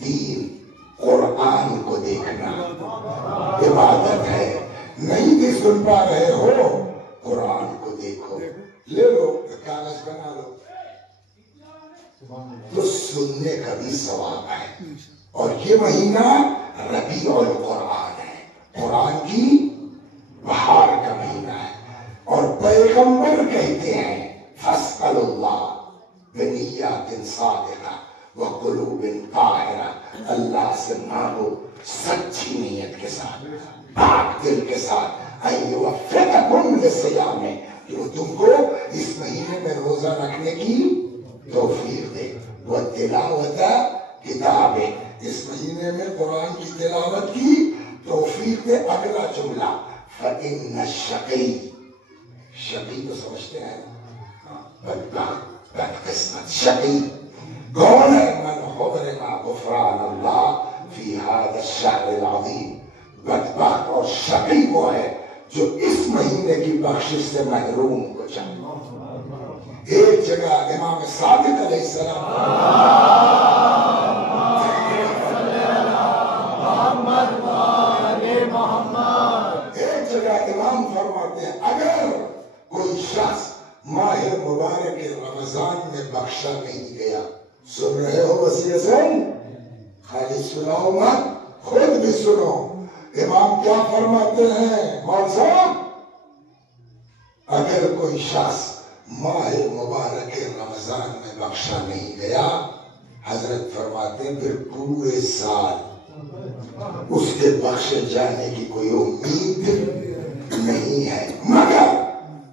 दीन कुरान को देखना, इबादत है। नहीं भी सुन पा रहे हो कुरान को देखो, ले लो कागज बना लो, तो सुनने का भी सवाब है। और ये महीना रबीउल कुरान है, कुरान की बहार का महीना है। और पैगंबर कहते हैं फस्अलुल्लाह बिनिय्यतिन सादिका व कुलूबिन ताहिरा, अल्लाह से मांगो सच्ची नीयत के साथ, पाक दिल के साथ, अय्युवफ़्फ़िक़कुम लिसियाम, जो तुमको इस महीने में रोजा रखने की तौफीक दे, व तिलावत किताब, इस महीने में कुरान की तिलावत की तौफीक दे। अगला जुमला फ़इन्न शक़ी, शक़ी तो समझते हैं, बदकिस्मत। शक़ी कौन है? मन हुर्रिमा गुफ़रान अल्लाह फ़ी हाज़ा अश-शहरिल अज़ीम, बदबख्त और शक़ी वो है जो इस महीने की बख्शिश से महरूम हो जाए। एक जगह इमाम सादिक अलैहिस्सलाम, एक जगह इमाम फरमाते हैं अगर कोई शख्स माह मुबारक रमजान में बख्शा नहीं गया, सुन रहे हो वसीयतन, खाली सुनाओ मत, खुद भी सुनो। इमाम क्या फरमाते हैं मौलाना साहब, अगर कोई शख्स माह मुबारक रमजान में बख्शा नहीं गया, हजरत फरमाते हैं फिर पूरे साल उसके बख्शे जाने की कोई उम्मीद नहीं है, मगर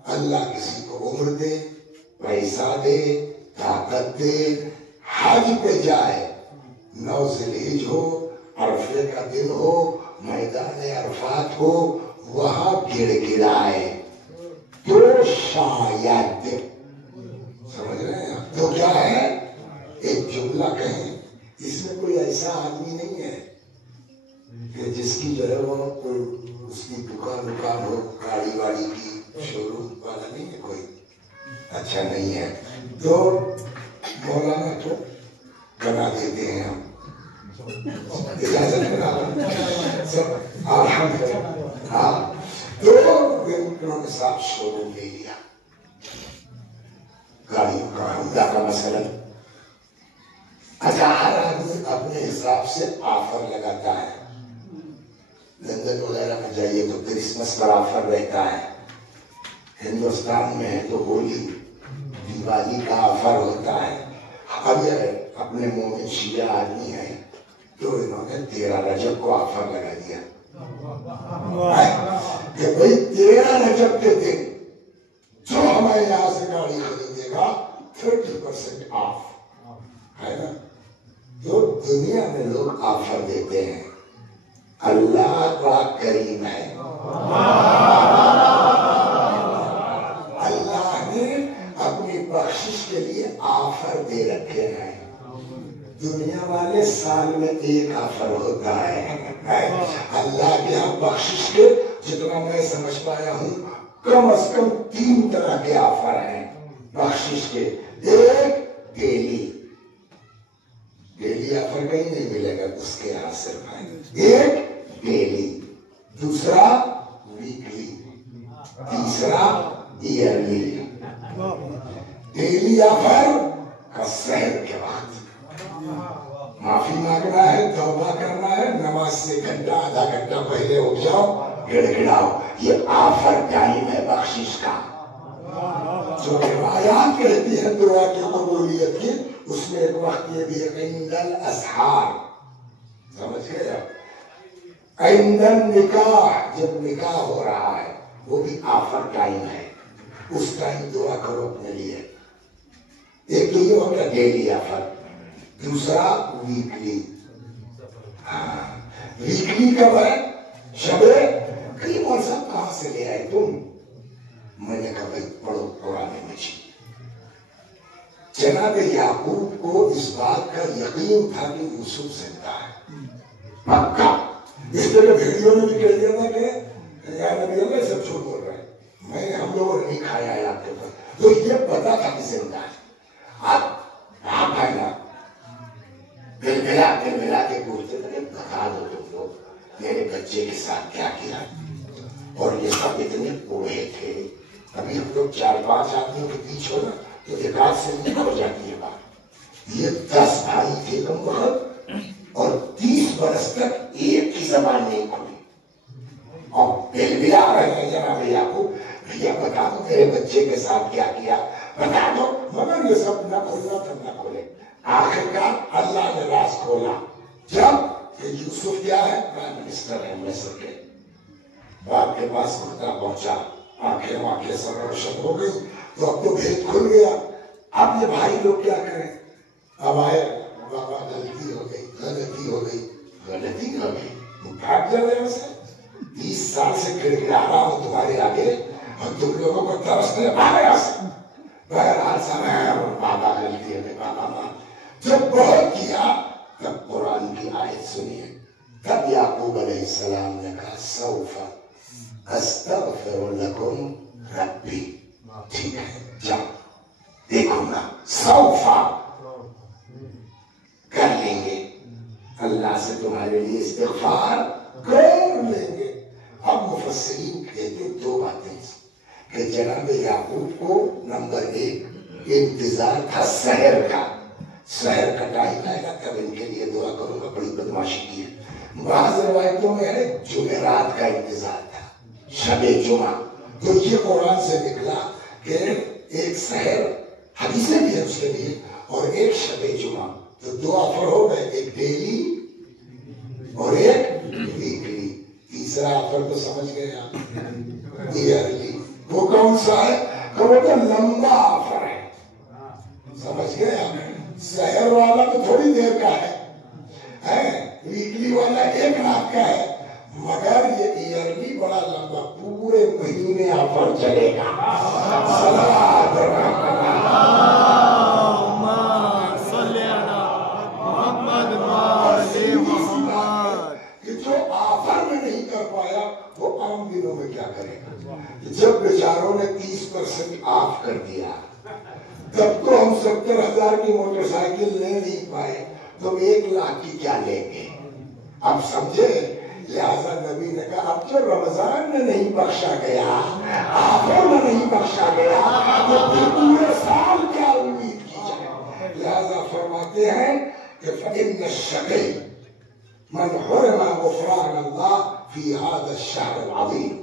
अल्लाह किसी को उम्र दे, पैसा दे, ताकत दे, हज पे जाए, 9 ज़िलहिज हो, अरफे का दिन हो, मैदान अरफात हो, वहां गिड़गिड़ाए तो शायद, समझ रहे हैं? तो क्या है, एक जुमला कहें, इसमें कोई ऐसा आदमी नहीं है कि जिसकी जो है वो कोई उसकी दुकान हो, गाड़ी वाड़ी की शोरूम वाला नहीं है कोई, अच्छा नहीं है तो मौलाना तो बना देते हैं हम, इजाजत बना सब हाँ। तो उन्होंने साथ शोरूम ले लिया गाड़ियों का, हुंडा का मसलन। अच्छा, हर आदमी अपने हिसाब से ऑफर लगाता है, लंदन वगैरह में जाइए तो क्रिसमस पर ऑफर रहता है, हिंदुस्तान में है तो होली दिवाली का ऑफर होता है। अब ये अपने मोमिन शिया आदमी है तो इन्होंने 13 रजब को ऑफर लगा दिया कि भाई 13 रजब के दिन जो हमारे यहाँ से गाड़ी खरीदेगा 30% ऑफ है ना। तो दुनिया में लोग ऑफर देते हैं, अल्लाह पाक करीम है, अल्लाह ने अपनी बख्शिश के लिए ऑफर दे रखे हैं। दुनिया वाले साल में एक ऑफर होता है, अल्लाह के यहाँ बख्शिश के जितना मैं समझ पाया हूँ कम से कम 3 तरह के ऑफर हैं बख्शिश के। एक डेली ऑफर कहीं नहीं मिलेगा उसके यहाँ सिर्फ है, एक डेली, दूसरा वीकली, तीसरा ईयरली। डेली ऑफर का सहर के वक्त माफी मांगना है, तौबा करना है, नमाज से घंटा आधा घंटा पहले उठ जाओ, गिड़गिड़ाओ, ये ऑफर टाइम है बख्शिश का। जो रिवायात कहती है दुआ की कबूलियत की, उसमें एक वक्त ये भी है इंदल असहार, समझ गए आप, इंदल निकाह, जब निकाह हो रहा है वो भी ऑफर टाइम है, उस टाइम दुआ करो अपने लिए। एक तो ये हो गया डेली ऑफर, दूसरा वीकली। हाँ, वीकली कब है? शबे कई मौल साहब कहाँ से ले आए तुम? मैंने कहा भाई पढ़ो पुराने मजीद। जनाब याकूब को इस बात का यकीन था कि यूसुफ जिंदा है, पक्का। इस तरह वीडियो में भी कह दिया था कि यार नबी अल्लाह सब झूठ बोल रहे हैं, मैंने हम लोगों ने नहीं खाया है आपके पास, तो ये पता था कि जिंदा है। अब भागा ना बिलबिला के पूछते थे, बता दो तुम लोग मेरे बच्चे के साथ क्या किया। और ये सब इतने बूढ़े थे, अभी हम लोग 4-5 आदमियों के बीच हो ना तो एकाध से नहीं हो जाती है बात। ये 10 भाई थे कम वक्त, और 30 बरस तक एक की जबान नहीं खुली, और बिलबिला रहे हैं जनाब याकूब, भैया बता दो मेरे बच्चे के साथ क्या किया, बता दो। मगर ये सब न खोलना तब न खोले। आखिरकार अल्लाह ने राज खोला, जब ये यूसुफ क्या है, प्राइम मिनिस्टर है मिस्र के, बाप के पास कुर्ता पहुंचा, आंखें सब रोशन हो गई, तो अब तो भेद खुल गया। अब ये भाई लोग क्या करें, अब आए, बाबा गलती हो गई, तुम भाग जा रहे हो से 30 साल से गिड़गिड़ा रहा हूं तुम्हारे आगे, और तुम लोगों को तरसने भागे से। बहरहाल समय बाबा गलती है, बाबा जब बहुत किया तब कुरान की आयत सुनिए। तब याकूब अलैहिस्सलाम ने कहा सौफा अस्तगफिरु लकुम रब्बी, ठीक है जाओ देखूंगा, सौफा कर लेंगे, अल्लाह से तुम्हारे लिए इस्तिग़फ़ार कर लेंगे। अब मुफस्सिरीन कहते 2 बातें कि जनाब याकूब को नंबर 1 इंतजार था सहर का, सहर का टाइम आएगा तब इनके लिए दुआ करूंगा, बड़ी बदमाशी की है। बाज़ रिवायतों में है जुमेरात का इंतजार था, शबे जुमा। तो ये कुरान से निकला कि एक सहर, हदीसें भी है उसके लिए, और एक शबे जुमा, तो 2 ऑफर हो गए, एक डेली और एक वीकली। तीसरा ऑफर तो समझ गए आप, ईयरली। वो कौन सा है, वो तो लंबा ऑफर है, समझ गए आप। शहर वाला तो थोड़ी देर का है, वीकली वाला 1 लाख का है, मगर ये ईयरली बड़ा लंबा, पूरे महीने ऑफर चलेगा। कि जो ऑफर में नहीं कर पाया वो आम दिनों में क्या करेगा। जब बेचारों ने 30% ऑफ कर दिया, तब तो हम 70,000 की मोटरसाइकिल ले नहीं पाए, तो 1 लाख की क्या लेंगे। अब समझे, लिहाजा नबी ने कहा अब तो रमजान में नहीं बख्शा गया, ऑफर में नहीं बख्शा गया, तो फिर पूरे साल क्या उम्मीद की जाए। लिहाजा फरमाते हैं कि फ़इन्न शक़ी मन हुरिमा ग़ुफ़रान अल्लाह फ़ी हाज़ा अश-शहर अल-अज़ीम,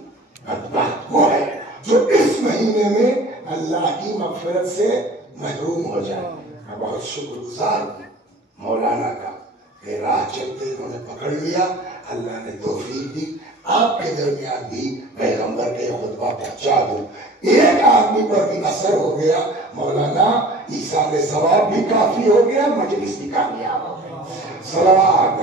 बदबख्त वो है जो इस महीने में अल्लाह की मग़फ़िरत से महरूम हो जाए। मैं बहुत शुक्रगुजार हूँ मौलाना का कि राह चलते उन्होंने पकड़ लिया, अल्लाह ने तौफीक दी। आपके दरमियान भी पैगंबर के खुतबा पहुंचा दूं, एक आदमी पर भी असर हो गया, मौलाना ईसा में सवाब भी काफी हो गया, मजलिस भी कामयाब हो गया। सलावत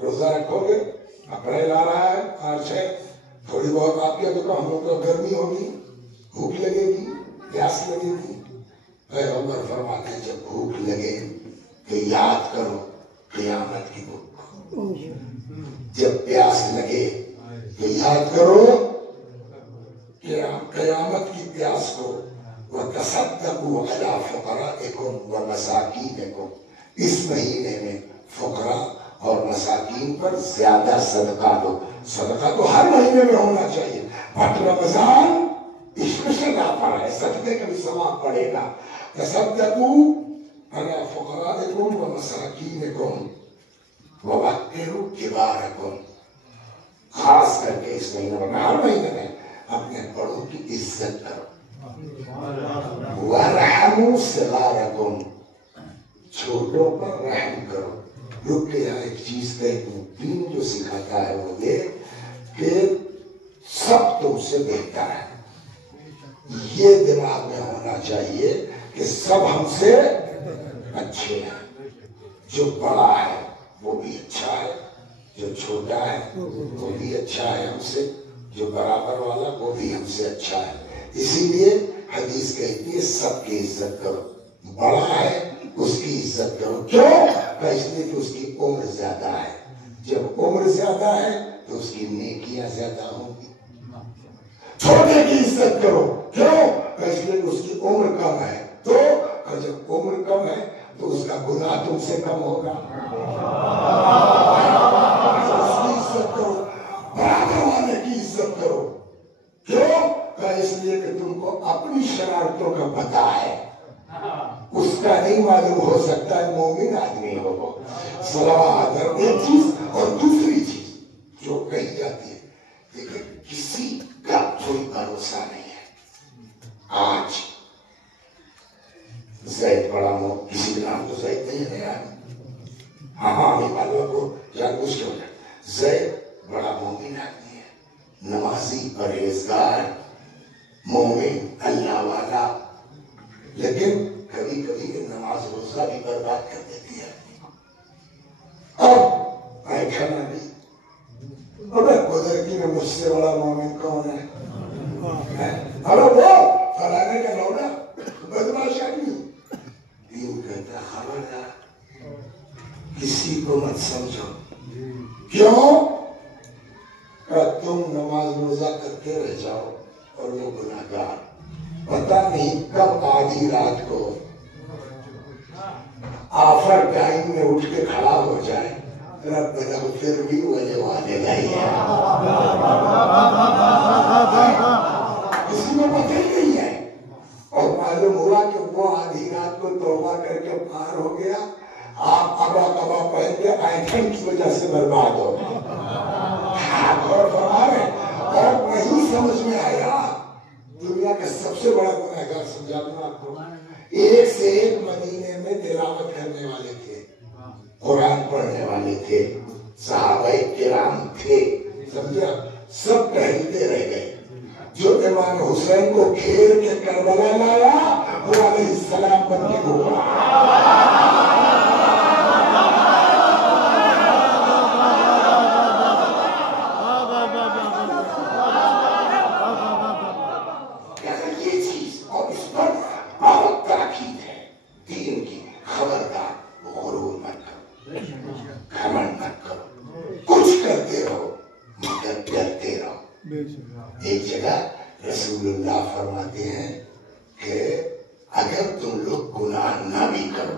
रोजा रखोगे, अप्रैल आ रहा है, मार्च है, थोड़ी बहुत आपके तो हम लोग को गर्मी होगी, भूख लगेगी, प्यास लगेगी। पैगंबर फरमाते हैं जब भूख लगे तो याद करो क़यामत की भूख, जब प्यास लगे तो याद करो क़यामत की प्यास को। वतसद्दक़ू अला फ़ुक़राइकुम व मसाकीनिकुम, इस महीने में फुकरा और मसाकीन पर ज्यादा सदका दो। सदका तो हर महीने में होना चाहिए, बट रमजान स्पेशल ऑफर है, सदके का भी सवाब पड़ेगा। तसद्दक़ू अला फ़ुक़राइकुम व मसाकीनिकुम व वक़्तिरू किबारकुम, खास करके इस महीने में, हर महीने में अपने बड़ों की इज्जत करो। वरहमू सिगारकुम, छोटों पर रहम करो। रुक के यहाँ एक चीज कहूं, दीन जो सिखाता है वो ये कि सब तुमसे बेहतर है, ये दिमाग में होना चाहिए कि सब हमसे अच्छे हैं। जो बड़ा है वो भी अच्छा है, जो छोटा है वो भी अच्छा है हमसे, जो बराबर वाला वो भी हमसे अच्छा है। इसीलिए हदीस कहती है सबकी इज्जत करो, बड़ा है उसकी इज्जत करो। क्यों? इसलिए कि उसकी उम्र ज्यादा है। जब उम्र ज्यादा है तो उसकी नेकियां ज्यादा होंगी। छोटे की इज्जत करो, क्यों? इसलिए कि उसकी उम्र कम है। तो और जब उम्र कम है तो उसका गुनाह तुमसे कम होगा। उसकी इज्जत करो, बराबर वाले की इज्जत करो। क्यों? इसलिए कि तुमको अपनी शरारतों का पता है, उसका नहीं मालूम। हो सकता है मोमिन आदमी हो वो। सलावत एक चीज और दूसरी चीज जो कही जाती है, लेकिन किसी का कोई भरोसा नहीं है। आज जैद बड़ा किसी का नाम तो जैद नहीं है यार। हाँ हमें मालूम को जानबूझ के हो जाए। जैद बड़ा मोमिन आदमी है, नमाजी, परहेजगार, मोमिन, अल्लाह वाला, लेकिन कभी कभी नमाज रोजा भी बर्बाद कर देती है। अब ऐसा ना नहीं, अबे कुदरती में मुझसे बड़ा मोमिन कौन है? अरे वो फलाने का लौड़ा बदमाश आदमी। दीन कहता खबरदार, किसी को मत समझो। क्यों? तुम नमाज रोजा करते रह जाओ और वो गुनाहगार। पता नहीं कब आधी रात को आफर टाइम में उठ के खड़ा हो जाए, रब फिर भी वजह वाले नहीं है। किसी को पता ही नहीं है। और मालूम हुआ कि वो आधी रात को तौबा करके पार हो गया, आप अबा कबा पहन के आइटम की वजह से बर्बाद हो गए। और नहीं समझ में आया, दुनिया का सबसे बड़ा गुनहगार समझा दूं आपको। एक से एक मदीने में तिलावत करने वाले थे, कुरान पढ़ने वाले थे, सहाबाए किराम थे, समझा? सब टहलते रह गए। जो इमाम हुसैन को घेर के करबला लाया वो अलैहिस्सलाम बन के हुआ। एक जगह रसूलुल्लाह फरमाते हैं कि अगर तुम लोग गुनाह ना भी करो,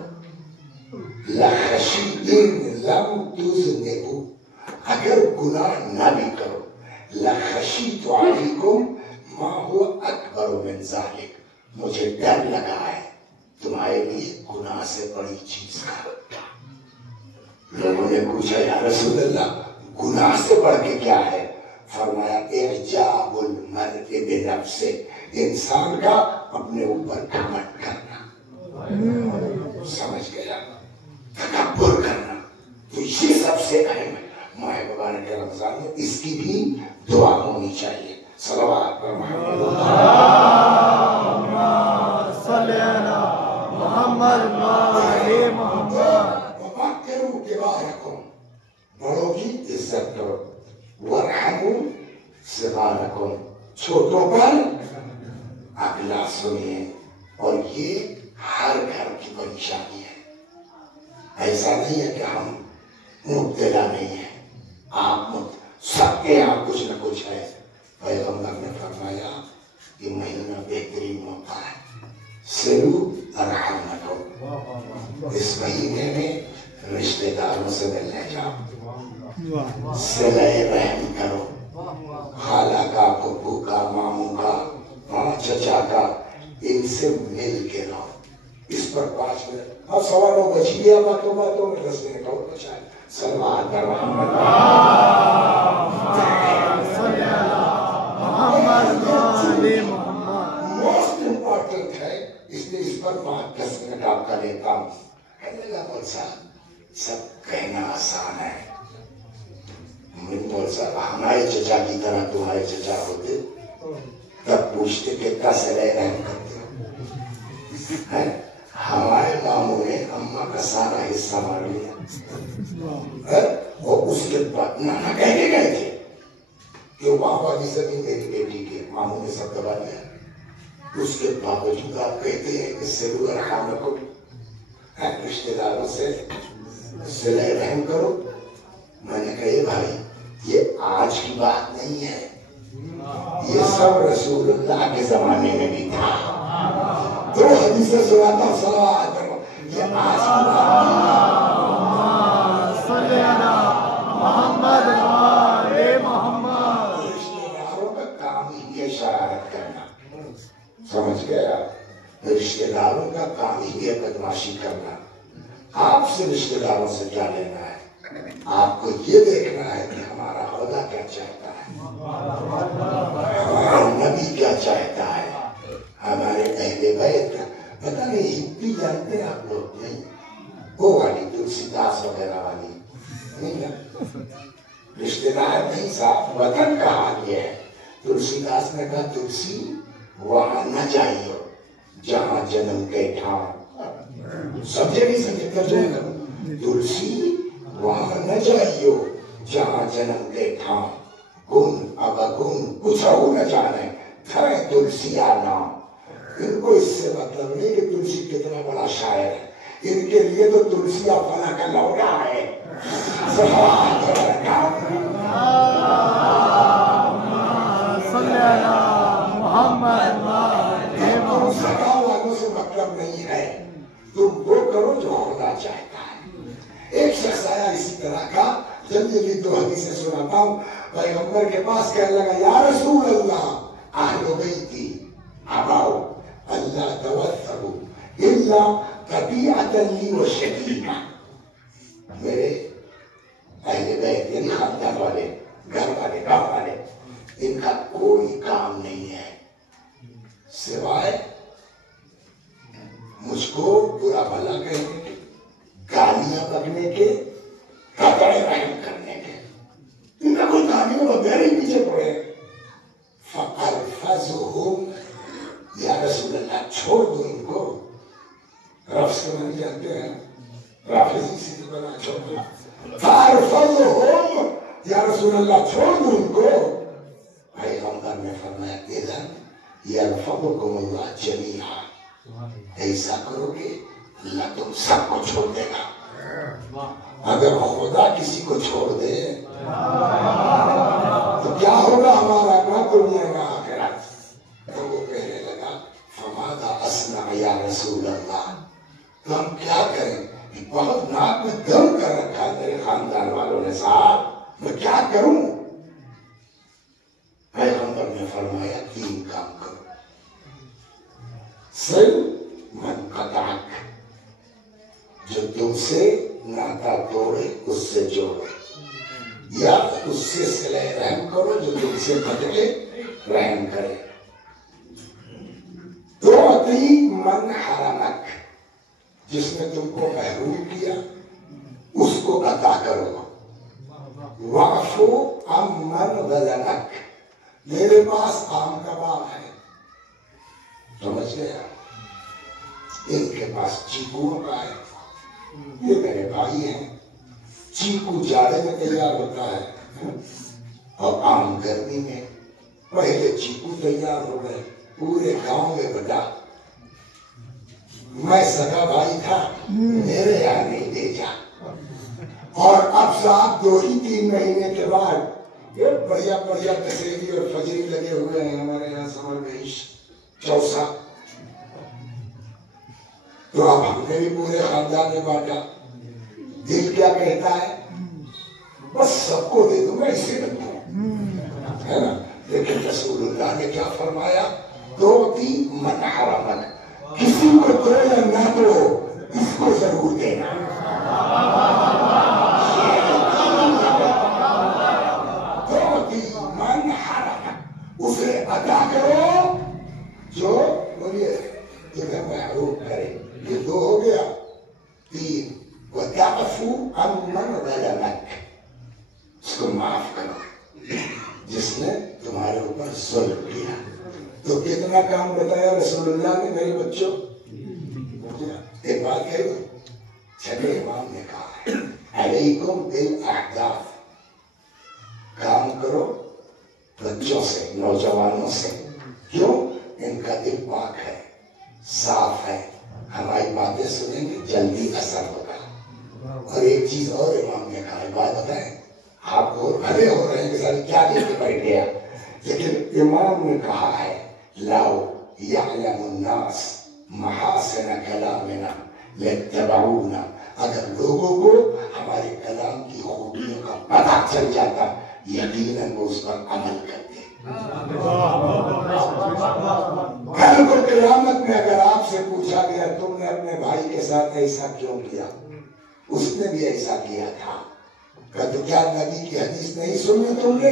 अगर गुनाह ना भी करो, लखशीतु अलैकुम मा हुवा अकबर मिन ज़ालिक, मुझे डर लगा है तुम्हारे लिए गुनाह से बड़ी चीज का। लोगों ने पूछा या रसूलुल्लाह गुनाह से बढ़ के क्या है? फरमाया इजाबुल मर्इ बिनफ्से, इंसान का अपने ऊपर घमंड करना। समझ गया? तकब्बुर करना। तो ये सबसे अहम है। माए मुबारक के रमजान में इसकी भी दुआ होनी चाहिए। सल्लल्लाहु अलैहि वसल्लम। बड़ों की इज्जत करो, वरहमू सिगारकुम, छोटों पर अगला सुनिए। और ये हर घर की परेशानी है। ऐसा नहीं है कि हम मुब्तला नहीं है, आप सबके यहाँ कुछ न कुछ है। पैगंबर ने फरमाया ये महीना बेहतरीन मौका है, सिलू अर्हमकुम, इस महीने में रिश्तेदारों से मिलने जाओ, सिले रहम करो, खाला का, फुप्पू का, मामू का, चचा का, इनसे मिल के रहो। इस पर 5 मिनट अब 9:15 बज गया, बातों बातों में 10 मिनट और बचा। सल्लल्लाहु अलैहि वसल्लम मोस्ट इम्पोर्टेंट है, इसलिए इस पर 5-10 मिनट आपका लेता हूँ। कहने लगा बोल साहब सब कहना आसान है। बोल साहब हमारे चचा की तरह तुम्हारे चचा होते तब पूछते कितना सलाह रहम करते हो। हमारे मामू ने अम्मा का सारा हिस्सा मार लिया और उसके बाद नाना कहने गए थे कि वहां वाली जमीन मेरी बेटी के, मामू ने सब दबा लिया। उसके बावजूद आप कहते हैं कि सिलू अर्हम को रिश्तेदारों से सिले रहम करो। मैंने कहा भाई ये आज की बात नहीं है, ये सब रसूलुल्लाह के जमाने में भी था। तो हदीसें सुनाता हूँ, सलावत करो, ये आज की बात रिश्तेदारों का काम ही ये शरारत करना, समझ गया? रिश्तेदारों का काम ही ये बदमाशी करना। आपसे रिश्तेदारों से क्या लेना है? आपको ये देखना है कि हमारा खुदा क्या चाहता है, हमारा नबी क्या चाहता है, हमारे अहले बैत का। पता नहीं हिंदी जानते हैं आप लोग? नहीं, वो वाली तुलसीदास वगैरह वाली नहीं ना, रिश्तेदार नहीं साहब, वतन का हाल ये है। तुलसीदास ने कहा तुलसी वहां न जाइयो जहां जन्म के ठाम। समझे नहीं समझे? तर्जुमा करो। तुलसी वहां न जाइयो जहां जन्म के ठाम, गुण अवगुण कुछ हो न जाने थे तुलसिया नाम। इनको इससे मतलब नहीं कि तुलसी कितना बड़ा शायर है, इनके लिए तो तुलसिया फला का लौटा है। वालों से मतलब नहीं है, तुम वो करो जो खुदा चाहता है। एक शख्स आया इसी तरह का, जल्दी दो हदीसें सुनाता हूँ। पैगंबर के पास कहने लगा, या रसूल अल्लाह अहले बैती अबाउ अल्लाह तवस्सबु इल्ला तबीअतन ली व शदीदा। मेरे अहले बैत यानी खानदान वाले, घर वाले, गाँव वाले, इनका कोई काम नहीं है सिवाय मुझको बुरा भला कहने के, गालियां बकने के, कपड़े रहम करने के। इनका कोई काम नहीं, वो मेरे पीछे पड़े। फअरफज़ुहुम या रसूल अल्लाह, छोड़ दो इनको। रफ्स को नहीं जानते हैं, राफिजी से बना छोड़ दो। फअरफज़ुहुम या रसूल अल्लाह, छोड़ दो इनको। पैगंबर ने फरमाया इधन यरफ़अकुमुल्लाह जमीआ, ऐसा करोगे अल्लाह तुम सबको छोड़ देगा। अगर खुदा किसी को छोड़ दे तो क्या होगा हमारा, ना दुनिया ना आखिरत। तो वो कहने लगा फमादा अस्ना या रसूल अल्लाह, तो हम क्या करें? बहुत नाक में दम कर रखा मेरे खानदान वालों ने साहब, मैं क्या करूं? पैगंबर ने फरमाया तीन काम करो। सिल मन कताक, जो तुमसे नाता तोड़े उससे जोड़ो, या उससे सिले रहम करो जो तुमसे बदले रहम करे। तो अति मन हरामक, जिसने तुमको महरूम किया उसको अता करो। वाफो अमन गलनक, मेरे पास आम का बाग है, समझ गया? इनके पास चीकू का है, ये मेरे भाई हैं। चीकू जाड़े में तैयार होता है और आम गर्मी में। पहले चीकू तैयार हो गए, पूरे गांव में बटा। मैं सगा भाई था, मेरे यहाँ नहीं भेजा। और अब साहब 2-3 महीने के बाद ये बढ़िया बढ़िया दशहरी और फजरी लगे हुए हैं हमारे यहाँ समर में चौसा। तो अब हमने भी पूरे खानदान में बांटा। दिल क्या कहता है? बस सबको दे दूंगा, इसे रखूं, है ना? लेकिन रसूलुल्लाह ने क्या फरमाया? दो तीन मन हरामत, किसी को दो या ना दो, इसको जरूर देना। दो तीन मन हरामत, उसे अदा करो जो बोलिए तुम्हें महरूम करे। ये 2 हो गया। 3 वतअफू अम्मन ज़लमक, उसको माफ करो जिसने तुम्हारे ऊपर जुल्म किया। तो कितना काम बताया रसूलुल्लाह ने मेरे बच्चों? एक बात है, छठे इमाम ने कहा है अलैकुम बिल अहदाफ, काम करो बच्चों से, नौजवानों से। क्यों? इनका दिल पाक है, साफ है, हमारी बातें सुनेंगे जल्दी असर होगा। اور ایک چیز اور امام نے کہا، بات بتائیں آپ کو بھلے ہو رہے ہیں کہ سر کیا لے کے بیٹھ گیا، لیکن امام نے کہا ہے لاؤ یعلم الناس محاسن کلامنا لاتبعونا، اگر لوگوں کو ہمارے کلام کی خوبیوں کا پتہ چل جاتا یقیناً وہ اس پر عمل کرتے۔ کل کو قیامت میں اگر آپ سے پوچھا گیا تم نے اپنے بھائی کے ساتھ ایسا کیوں کیا، اس نے بھی ایسا کیا تھا، تو کیا نبی کی حدیث نہیں سنی تم نے؟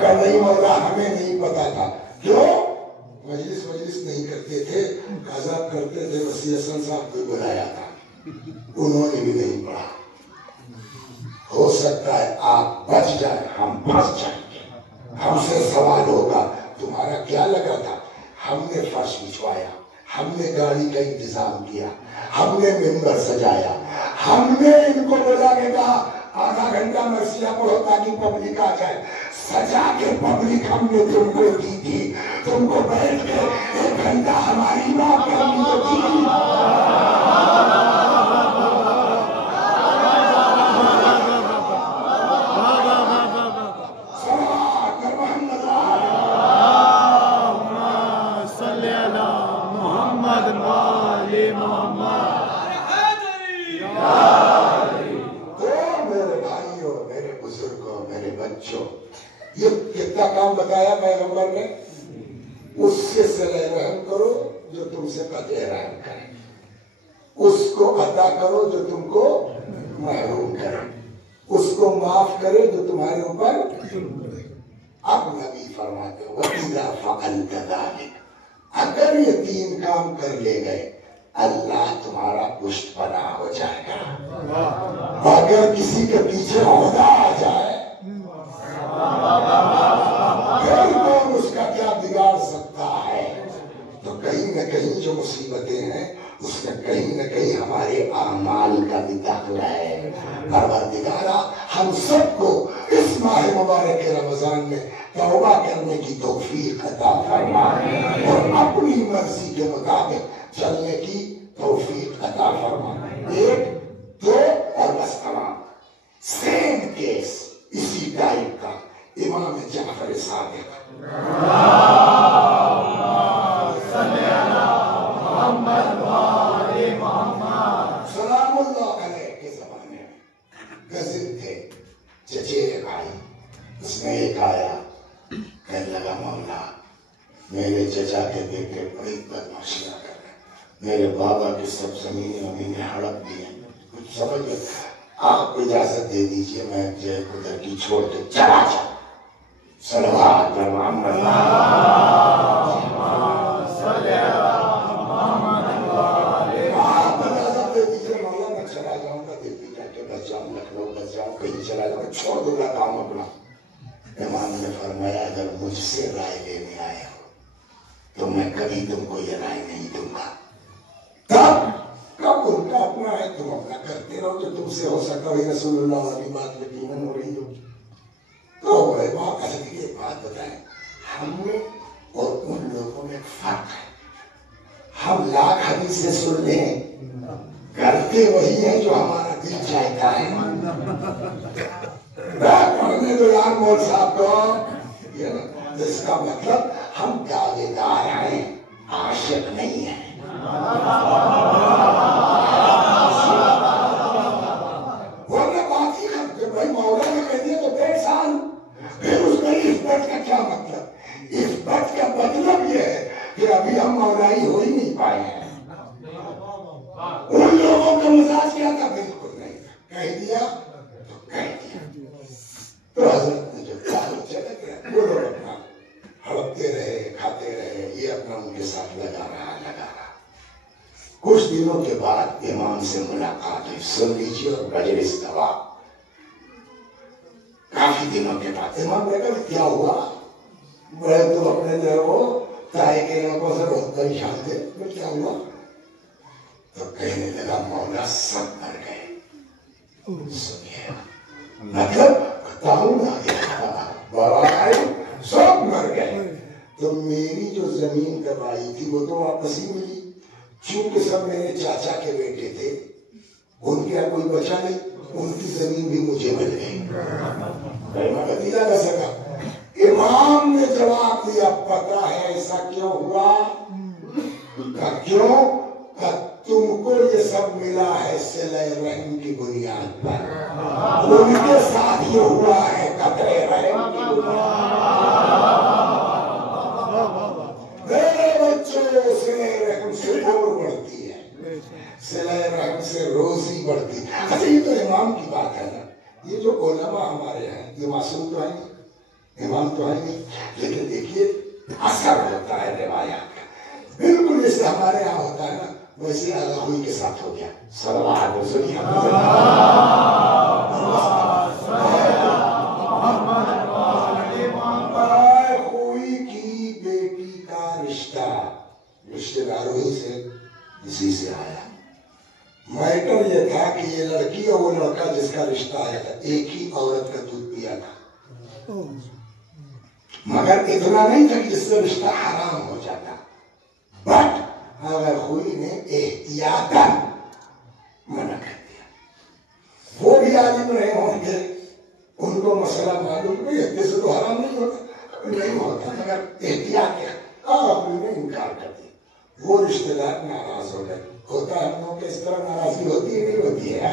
کہ نہیں مولا ہمیں نہیں پتا تھا، کیوں؟ مجلس نہیں کرتے تھے، قضا کرتے تھے، وسیع حسن صاحب کو بلایا تھا، انہوں نے بھی نہیں پڑھا۔ ہو سکتا ہے آپ بچ جائیں، ہم پھنس جائیں گے، ہم سے سوال ہوگا تمہارا کیا لگا تھا؟ ہم نے فرش بچھوایا، ہم نے گاڑی کا انتظام کیا، ہم نے ممبر سجایا، ہم نے ان کو بلا کے کہا آدھا گھنٹہ مرثیہ پڑھو تاکہ پبلک آ جائے، سجا کے پبلک ہم نے تم کو دی تھی، تم کو بیٹھ کے ایک گھنٹہ ہماری بات کرنی ہوتی۔ یہ کتنا کام بتایا پیغمبر نے، اس سے صلہ رحم کرو جو تم سے قطع رحم کرے، اس کو عطا کرو جو تم کو محروم کرے، اس کو معاف کرے جو تمہارے اوپر۔ اب نبی فرماتے ہو وَإِذَا فَعَلْتَ ذَلِكَ، اگر یہ تین کام کر لے گئے اللہ تمہارا پشت پناہ ہو جائے گا۔ اگر کسی کے پیچھے خدا آ جائے پھر کون اس کا کیا بگاڑ سکتا ہے؟ تو کہیں نہ کہیں جو مصیبتیں ہیں اس میں کہیں نہ کہیں ہمارے اعمال کا بھی دخل ہے۔ پروردگارا ہم سب کو اس ماہ مبارک رمضان میں توبہ کرنے کی توفیق عطا فرما اور اپنی مرضی کے مطابق چلنے کی توفیق عطا فرما۔ ایک دو اور بس تمام سیم کیس اسی ٹائپ کا امام جعفر صادق سلام اللہ علیہ کے زمانے میں گزر تھے چچیرے بھائی، اس میں ایک آیا کہنے لگا مولا میرے چچا کے بیٹے بڑی بدماشیاں کر رہے ہیں، میرے بابا کی سب زمینیں ہڑپ دی ہیں، کچھ سمجھ گئے، آپ اجازت دے دیجئے میں جے قدر کی چھوڑ کے چلا جاؤں۔ صلوات محمد آپ اجازت دے دیجئے مولا میں چلا جاؤں گا، دلی جا کے بس جاؤں، لکھنؤ بس جاؤں، کہیں چلا جاؤں، چھوڑ دوں گا کام اپنا۔ امام نے فرمایا اگر مجھ سے رائے لینے آئے ہو تو میں کبھی تم کو یہ رائے نہیں دوں گا۔ کب ان کا اپنا ہے، تم اپنا کرتے رہو جو تم سے ہو سکتا ہے، رسول اللہ والی بات یقیناً ہو رہی ہو تو بڑے بات اصلی ایک بات بتائیں، ہم میں اور ان لوگوں میں فرق ہے۔ ہم لاکھ حدیثیں سن لیں کرتے وہی ہیں جو ہمارا دل چاہتا ہے۔ پڑھنے دو یار مول صاحب کو، اس کا مطلب ہم دعوے دار ہیں، عاشق نہیں ہیں۔ بھائی مولا نے کہہ دیا تو 1.5 سال، پھر اس میں اس بات کا کیا مطلب؟ اس بات کا مطلب یہ ہے کہ ابھی ہم مولائی ہو ہی نہیں پائے ہیں۔ ان لوگوں کا مزاج کیا تھا؟ بالکل نہیں، کہہ دیا تو کہہ دیا۔ تو حضرت نے جو کہا چلے گئے، وہ لوگ اپنا ہڑپتے رہے، کھاتے رہے، یہ اپنا ان کے ساتھ لگا رہا۔ کچھ دنوں کے بعد امام سے ملاقات ہوئی، سن لیجیے اور مجلس گواہ۔ کافی دنوں کے بعد امام نے کہا کیا ہوا؟ بڑے تم اپنے جو ہو تائے کے لوگوں سے بہت پریشان تھے، کیا ہوا؟ تو کہنے لگا مولا سب مر گئے۔ سنیے مطلب تعاون آ گیا، بارہ سب مر گئے۔ تو میری جو زمین تباہی تھی وہ تو واپس ہی ملی، چونکہ سب میرے چاچا کے بیٹے تھے، उनके यहाँ कोई बचा नहीं, उनकी जमीन भी मुझे मिल गई। नतीजा कर सका। इमाम ने जवाब दिया, पता है ऐसा क्यों हुआ? क्यों? तुमको ये सब मिला है सिले रहम की बुनियाद पर, उनके साथ ये हुआ है कतरे रहम की बुनियाद। मेरे बच्चों, सिले रहम से उम्र बढ़ती है, सिले रहम से रोजी बढ़ती है। अच्छा, ये तो इमाम की बात है ना। ये जो उलमा हमारे हैं, ये मासूम तो है नहीं, इमाम तो है नहीं, लेकिन देखिए असर होता है रिवायात का। बिल्कुल जैसे हमारे यहाँ होता है ना, वैसे अल्लाह के साथ हो गया। सल्लल्लाहु अलैहि वसल्लम। कोई की बेटी का रिश्ता रिश्तेदारों ही से इसी से आया। मैटर ये था कि ये लड़की और वो लड़का जिसका रिश्ता आया था, एक ही औरत का दूध पिया था, मगर इतना नहीं था कि जिससे रिश्ता हराम हो जाता। बट अगर हुई ने एहतियातन मना कर दिया, वो भी आलिम रहे होंगे, उनको मसला मालूम नहीं, इतने से तो हराम नहीं होता, मगर एहतियात आपने इनकार कर दिया। वो रिश्तेदार नाराज हो गए। होता है हम लोग के इस तरह नाराजगी होती है, नहीं होती है,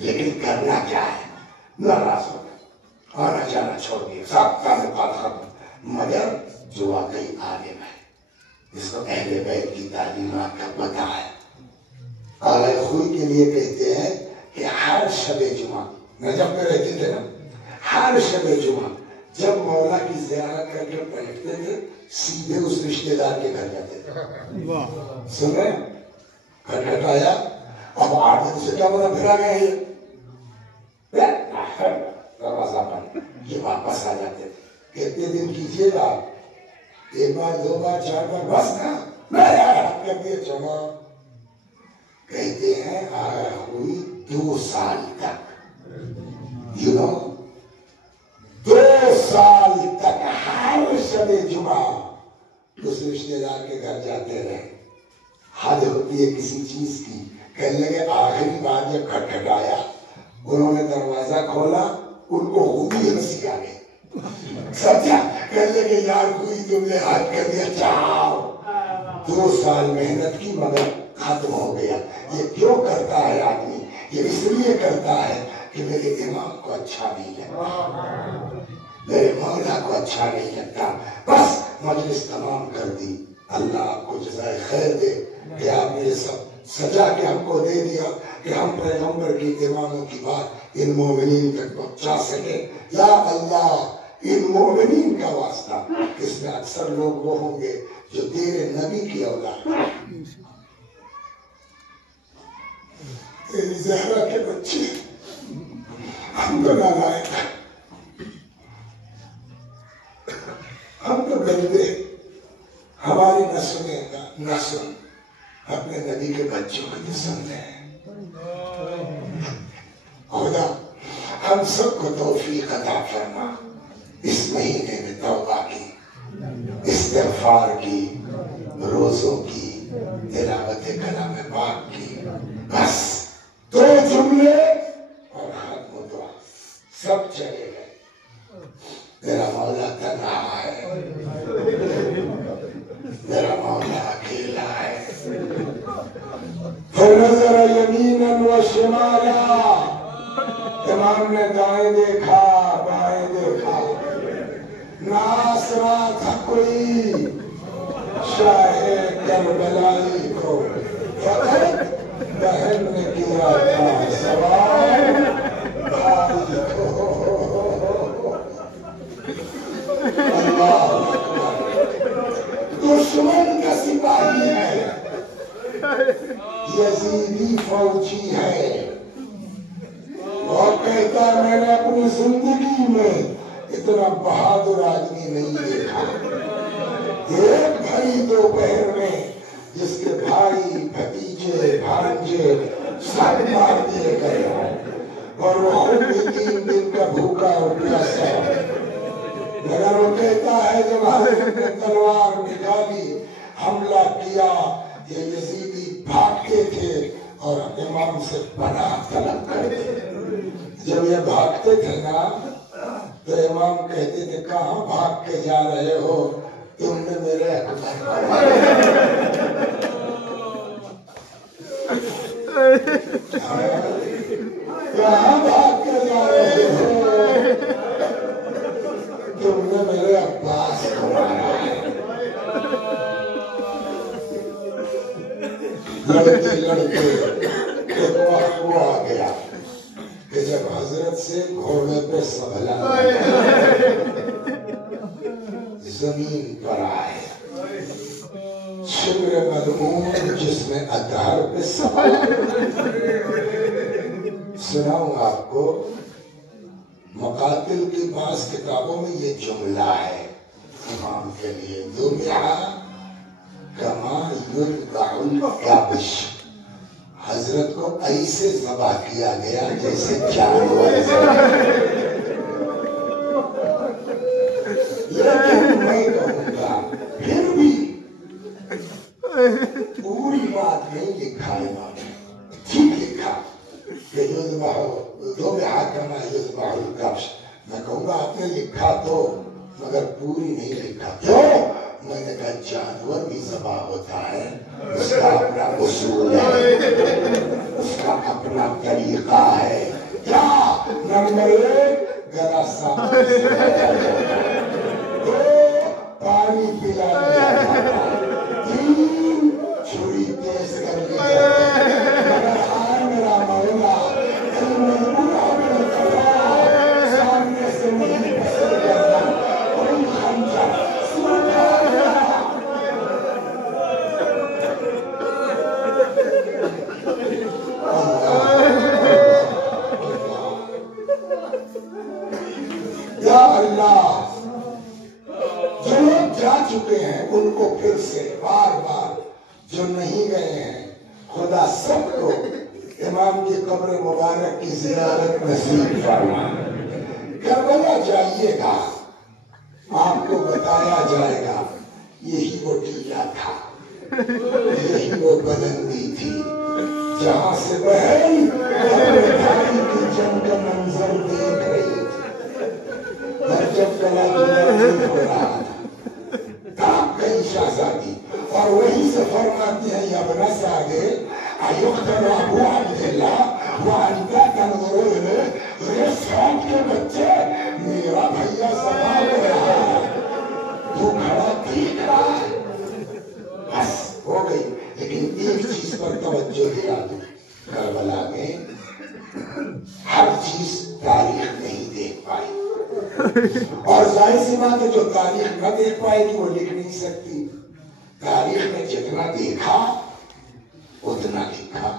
लेकिन करना क्या है, नाराज हो गए, आना जाना छोड़ दिया, सब ताल्लुकात खत्म। मगर जो वाकई आलिम है, जिसको अहले बैत की तालीमात का पता है, आला खुई के लिए कहते हैं कि हर शबे जुमा, नजफ में रहते थे ना, हर शबे जुमा जब मौला की ज़ियारत करके पलटते थे, सीधे उस रिश्तेदार के घर जाते थे। सुन रहे हैं? खटखटाया, अब 8 दिन से क्या बोला, फिर आ गए दरवाजा पर, ये वापस आ जाते थे। कितने दिन कीजिएगा, एक बार, 2 बार, 4 बार, बस ना, मैं यार कर दिए जमा। कहते हैं आया हुई 2 साल तक, यू नो, 2 साल तक हर शबे जुमा उस रिश्तेदार के घर जाते रहे। हद होती है किसी चीज की। कहने लगे आखिरी बार जब खटखटाया, उन्होंने दरवाजा खोला, उनको खुद ही हंसी आ गई। सच्चा कहने लगे यार कोई तुमने हाथ कर दिया, जाओ। 2 साल मेहनत की मगर खत्म हो गया। ये क्यों करता है आदमी? ये इसलिए करता है कि मेरे इमाम को अच्छा नहीं लगता, मेरे मौला को अच्छा नहीं लगता। बस मजलिस तमाम कर दी। अल्लाह आपको जज़ाए खैर दे कि आपने ये सब सजा के हमको दे दिया कि हम पैगंबर की इमामों की बात इन मोमिनीन तक पहुंचा सके। या अल्लाह, इन मोमिनीन का वास्ता, इसमें अक्सर लोग वो होंगे जो तेरे नबी की औलाद, तेरी ज़हरा के बच्चे, हम तो नालायक, हम तो गंदे, हमारी नस्ल अपने नबी के बच्चों की दुश्मन है। खुदा हम सबको तौफीक अता फरमा, इस महीने में तौबा की, इस्तिग़फ़ार की, रोज़ों की, तिलावत कलाम पाक की। बस 2 जुमले और खत्म दुआ, सब चले गए। तेरा मौला तन्हा है, तेरा मौला अकेला है। फनज़र यमीनन व शिमाला, इमाम ने दाएं देखा, बाएं देखा, नास रहा था कोई शाहे करबलाई को, फकत बहन ने किया था सवाल भाई को। अल्लाह दुश्मन का सिपाही है, यजीदी फौजी है। और कहता मैंने अपनी जिंदगी में इतना बहादुर आदमी नहीं देखा। एक भाई दोपहर में जिसके भाई भतीजे भांजे सब मार दिए गए और वो खुद भी 3 दिन का भूखा और प्यासा। मगर वो कहता है जब हमने तलवार निकाली, हमला किया, ये यजीदी भागते थे اور امام سے پناہ طلب کرتے. جب یہ بھاگتے تھے نا تو امام کہتے تھے کہاں بھاگ کے جا رہے ہو, تم نے میرے کہاں بھاگ کے جا رہے ہو, تم نے میرے عباس کو مارا ہے. لڑتے لڑتے ایک وقت وہ آ گیا کہ جب حضرت سے گھوڑے پہ سنبھلا زمین پر آئے, شبر مدعون جس میں ادھر پہ سنبھلا. سناؤں آپ کو, مقاتل کی بعض کتابوں میں یہ جملہ ہے امام کے لیے, دمعہ کما یذبح الکبش, حضرت کو ایسے ذبح کیا گیا جیسے جانور. لیکن میں کہوں گا پھر بھی پوری بات نہیں لکھا امام نے, ٹھیک لکھا کہ دمعہ کما یذبح الکبش. میں کہوں گا آپ نے لکھا تو مگر پوری نہیں لکھا. کیوں؟ میں نے کہا جانور بھی ذبح ہوتا ہے, اس کا اپنا اصول ہے, اس کا اپنا طریقہ ہے. کیا نمبر ایک گلا سامنے سے دو پانی پلا لیا جاتا, تین چھری تیز کر لی جاتی. مگر آئے میرا مولا سامنے سے نہیں پسند کرنا, کوئی خنجر اللہ. جو لوگ جا چکے ہیں ان کو پھر سے بار بار, جو نہیں گئے ہیں خدا سب کو امام کی قبر مبارک کی زیارت نصیب فرما. کربلا جائیے گا, آپ کو بتایا جائے گا یہی وہ ٹیلا تھا, یہی وہ بلندی تھی جہاں سے بہن اپنے بھائی کی جنگ کا منظر دیکھ رہی تھی. جب گلا جنازی ہو رہا تھا کام گئی شہزادی, اور وہی سے فرماتی ہے یا ابن سعد ایقتل ابو عبداللہ وانتا تنظرون, یہ سعد کے بچے میرا بھیا ذبح ہو رہا ہے, تو کھڑا دیکھ رہا ہے. بس ہو گئی. لیکن ایک چیز پر توجہ دلا دوں, کربلا میں ہر چیز تاریخ نہیں دیکھ پائی, اور ظاہر سی بات ہے جو تاریخ نہ دیکھ پائے گی وہ لکھ نہیں سکتی. تاریخ میں جتنا دیکھا اتنا لکھا.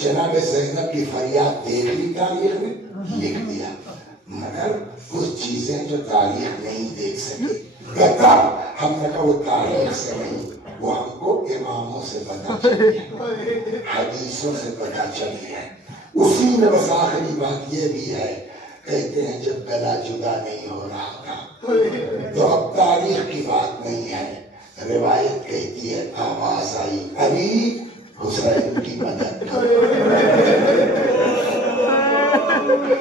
جناب زینب کی فریاد دیکھ لی تاریخ میں, لکھ دیا, مگر کچھ چیزیں جو تاریخ نہیں دیکھ سکی تب ہم نے کہا وہ تاریخ سے نہیں, وہ ہم کو اماموں سے پتا چلی ہے, حدیثوں سے پتا چلی ہے. اسی میں بس آخری بات یہ بھی ہے, کہتے ہیں جب گلا جدا نہیں ہو رہا تھا تو اب تاریخ کی بات نہیں ہے, روایت کہتی ہے آواز آئی علی حسین کی مدد کرو.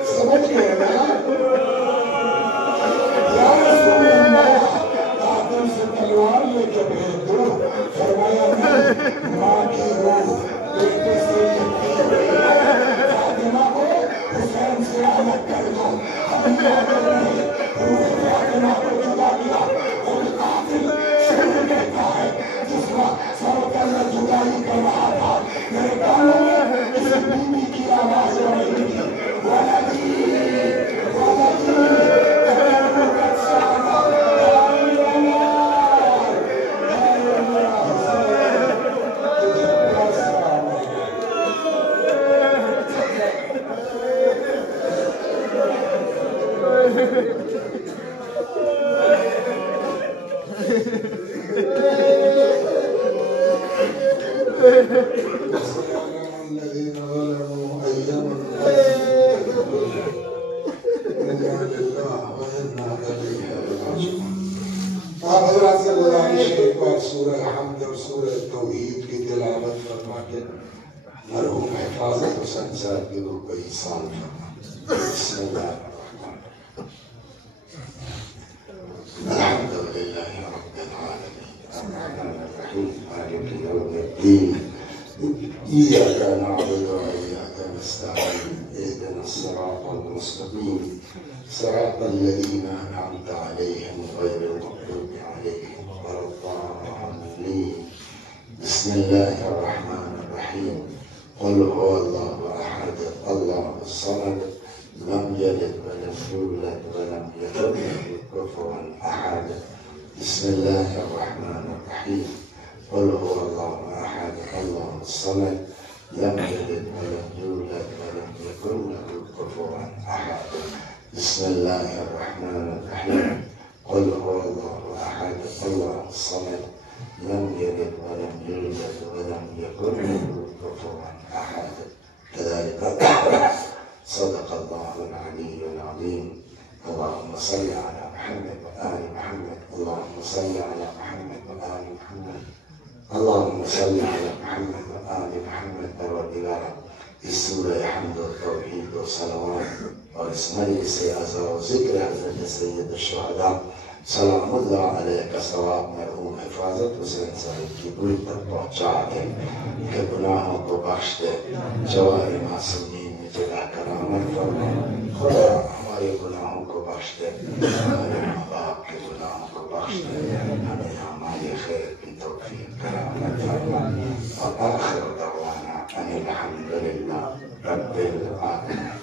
سمجھ گئے نا, یا رسول اللہ آدم سے تلوار لے کے بھیج دو, فرمایا نہیں, ماں کی روح بیٹے سے لگتی ہوئی ہے, فاطمہ کو حسین سے الگ کر دو. روح فاطمہ کو جدا کیا, اور قاتل شروع کہتا ہے جس کا سب اللہ جدائی کر رہا تھا, میرے کانوں میں اس بیوی کی آواز ہو رہی تھی, ولدی حضرات سے گزارش ہے ایک بار سورہ حمد اور سورہ توحید کی تلاوت فرما کے مرحوم حفاظت حسین صاحب کی روح کو ایصال فرما. بسم اللہ الرحمن الرحیم. الحمد للہ رب العالمین الرحمن الرحیم مالک یوم الدین إياك نعبد وإياك نستعين اهدنا الصراط المستقيم صراط الذين أنعمت عليهم غير المغضوب عليهم ولا الضالين. بسم الله الرحمن الرحيم. قل هو الله أحد الله الصمد لم يلد ولم يولد ولم يكن له كفوا أحد. بسم الله الرحمن الرحيم. قل هو الله أحد الله الصمد لم يلد ولم يولد ولم يكن له كفوا أحد. بسم الله الرحمن الرحيم. قل هو الله أحد الله الصمد لم يلد ولم يولد ولم يكن له كفوا أحد. كذلك صدق الله العلي العظيم. اللهم صل على محمد وآل محمد. اللهم صل على محمد وآل محمد. اللهم صل على محمد وآل محمد. پروردگارا اس سورہ حمد و توحید و صلوات اور اس مجلس عزا و ذکر حضرت سید الشہداء سلام اللہ علیہ کا ثواب مرحوم حفاظت حسین صاحب کی گل تک پہنچا دے کہ گناہوں کو بخش دے. جوار معصومین میں جگہ کرامت فرما. خدا ہمارے گناہوں کو بخش دے. ہمارے ماں باپ کے گناہوں کو بخش دے. ہمیں ہمارے خیر کی توفیق کرامت فرما. اور آخر دعوانا ان الحمد للہ رب العالمین.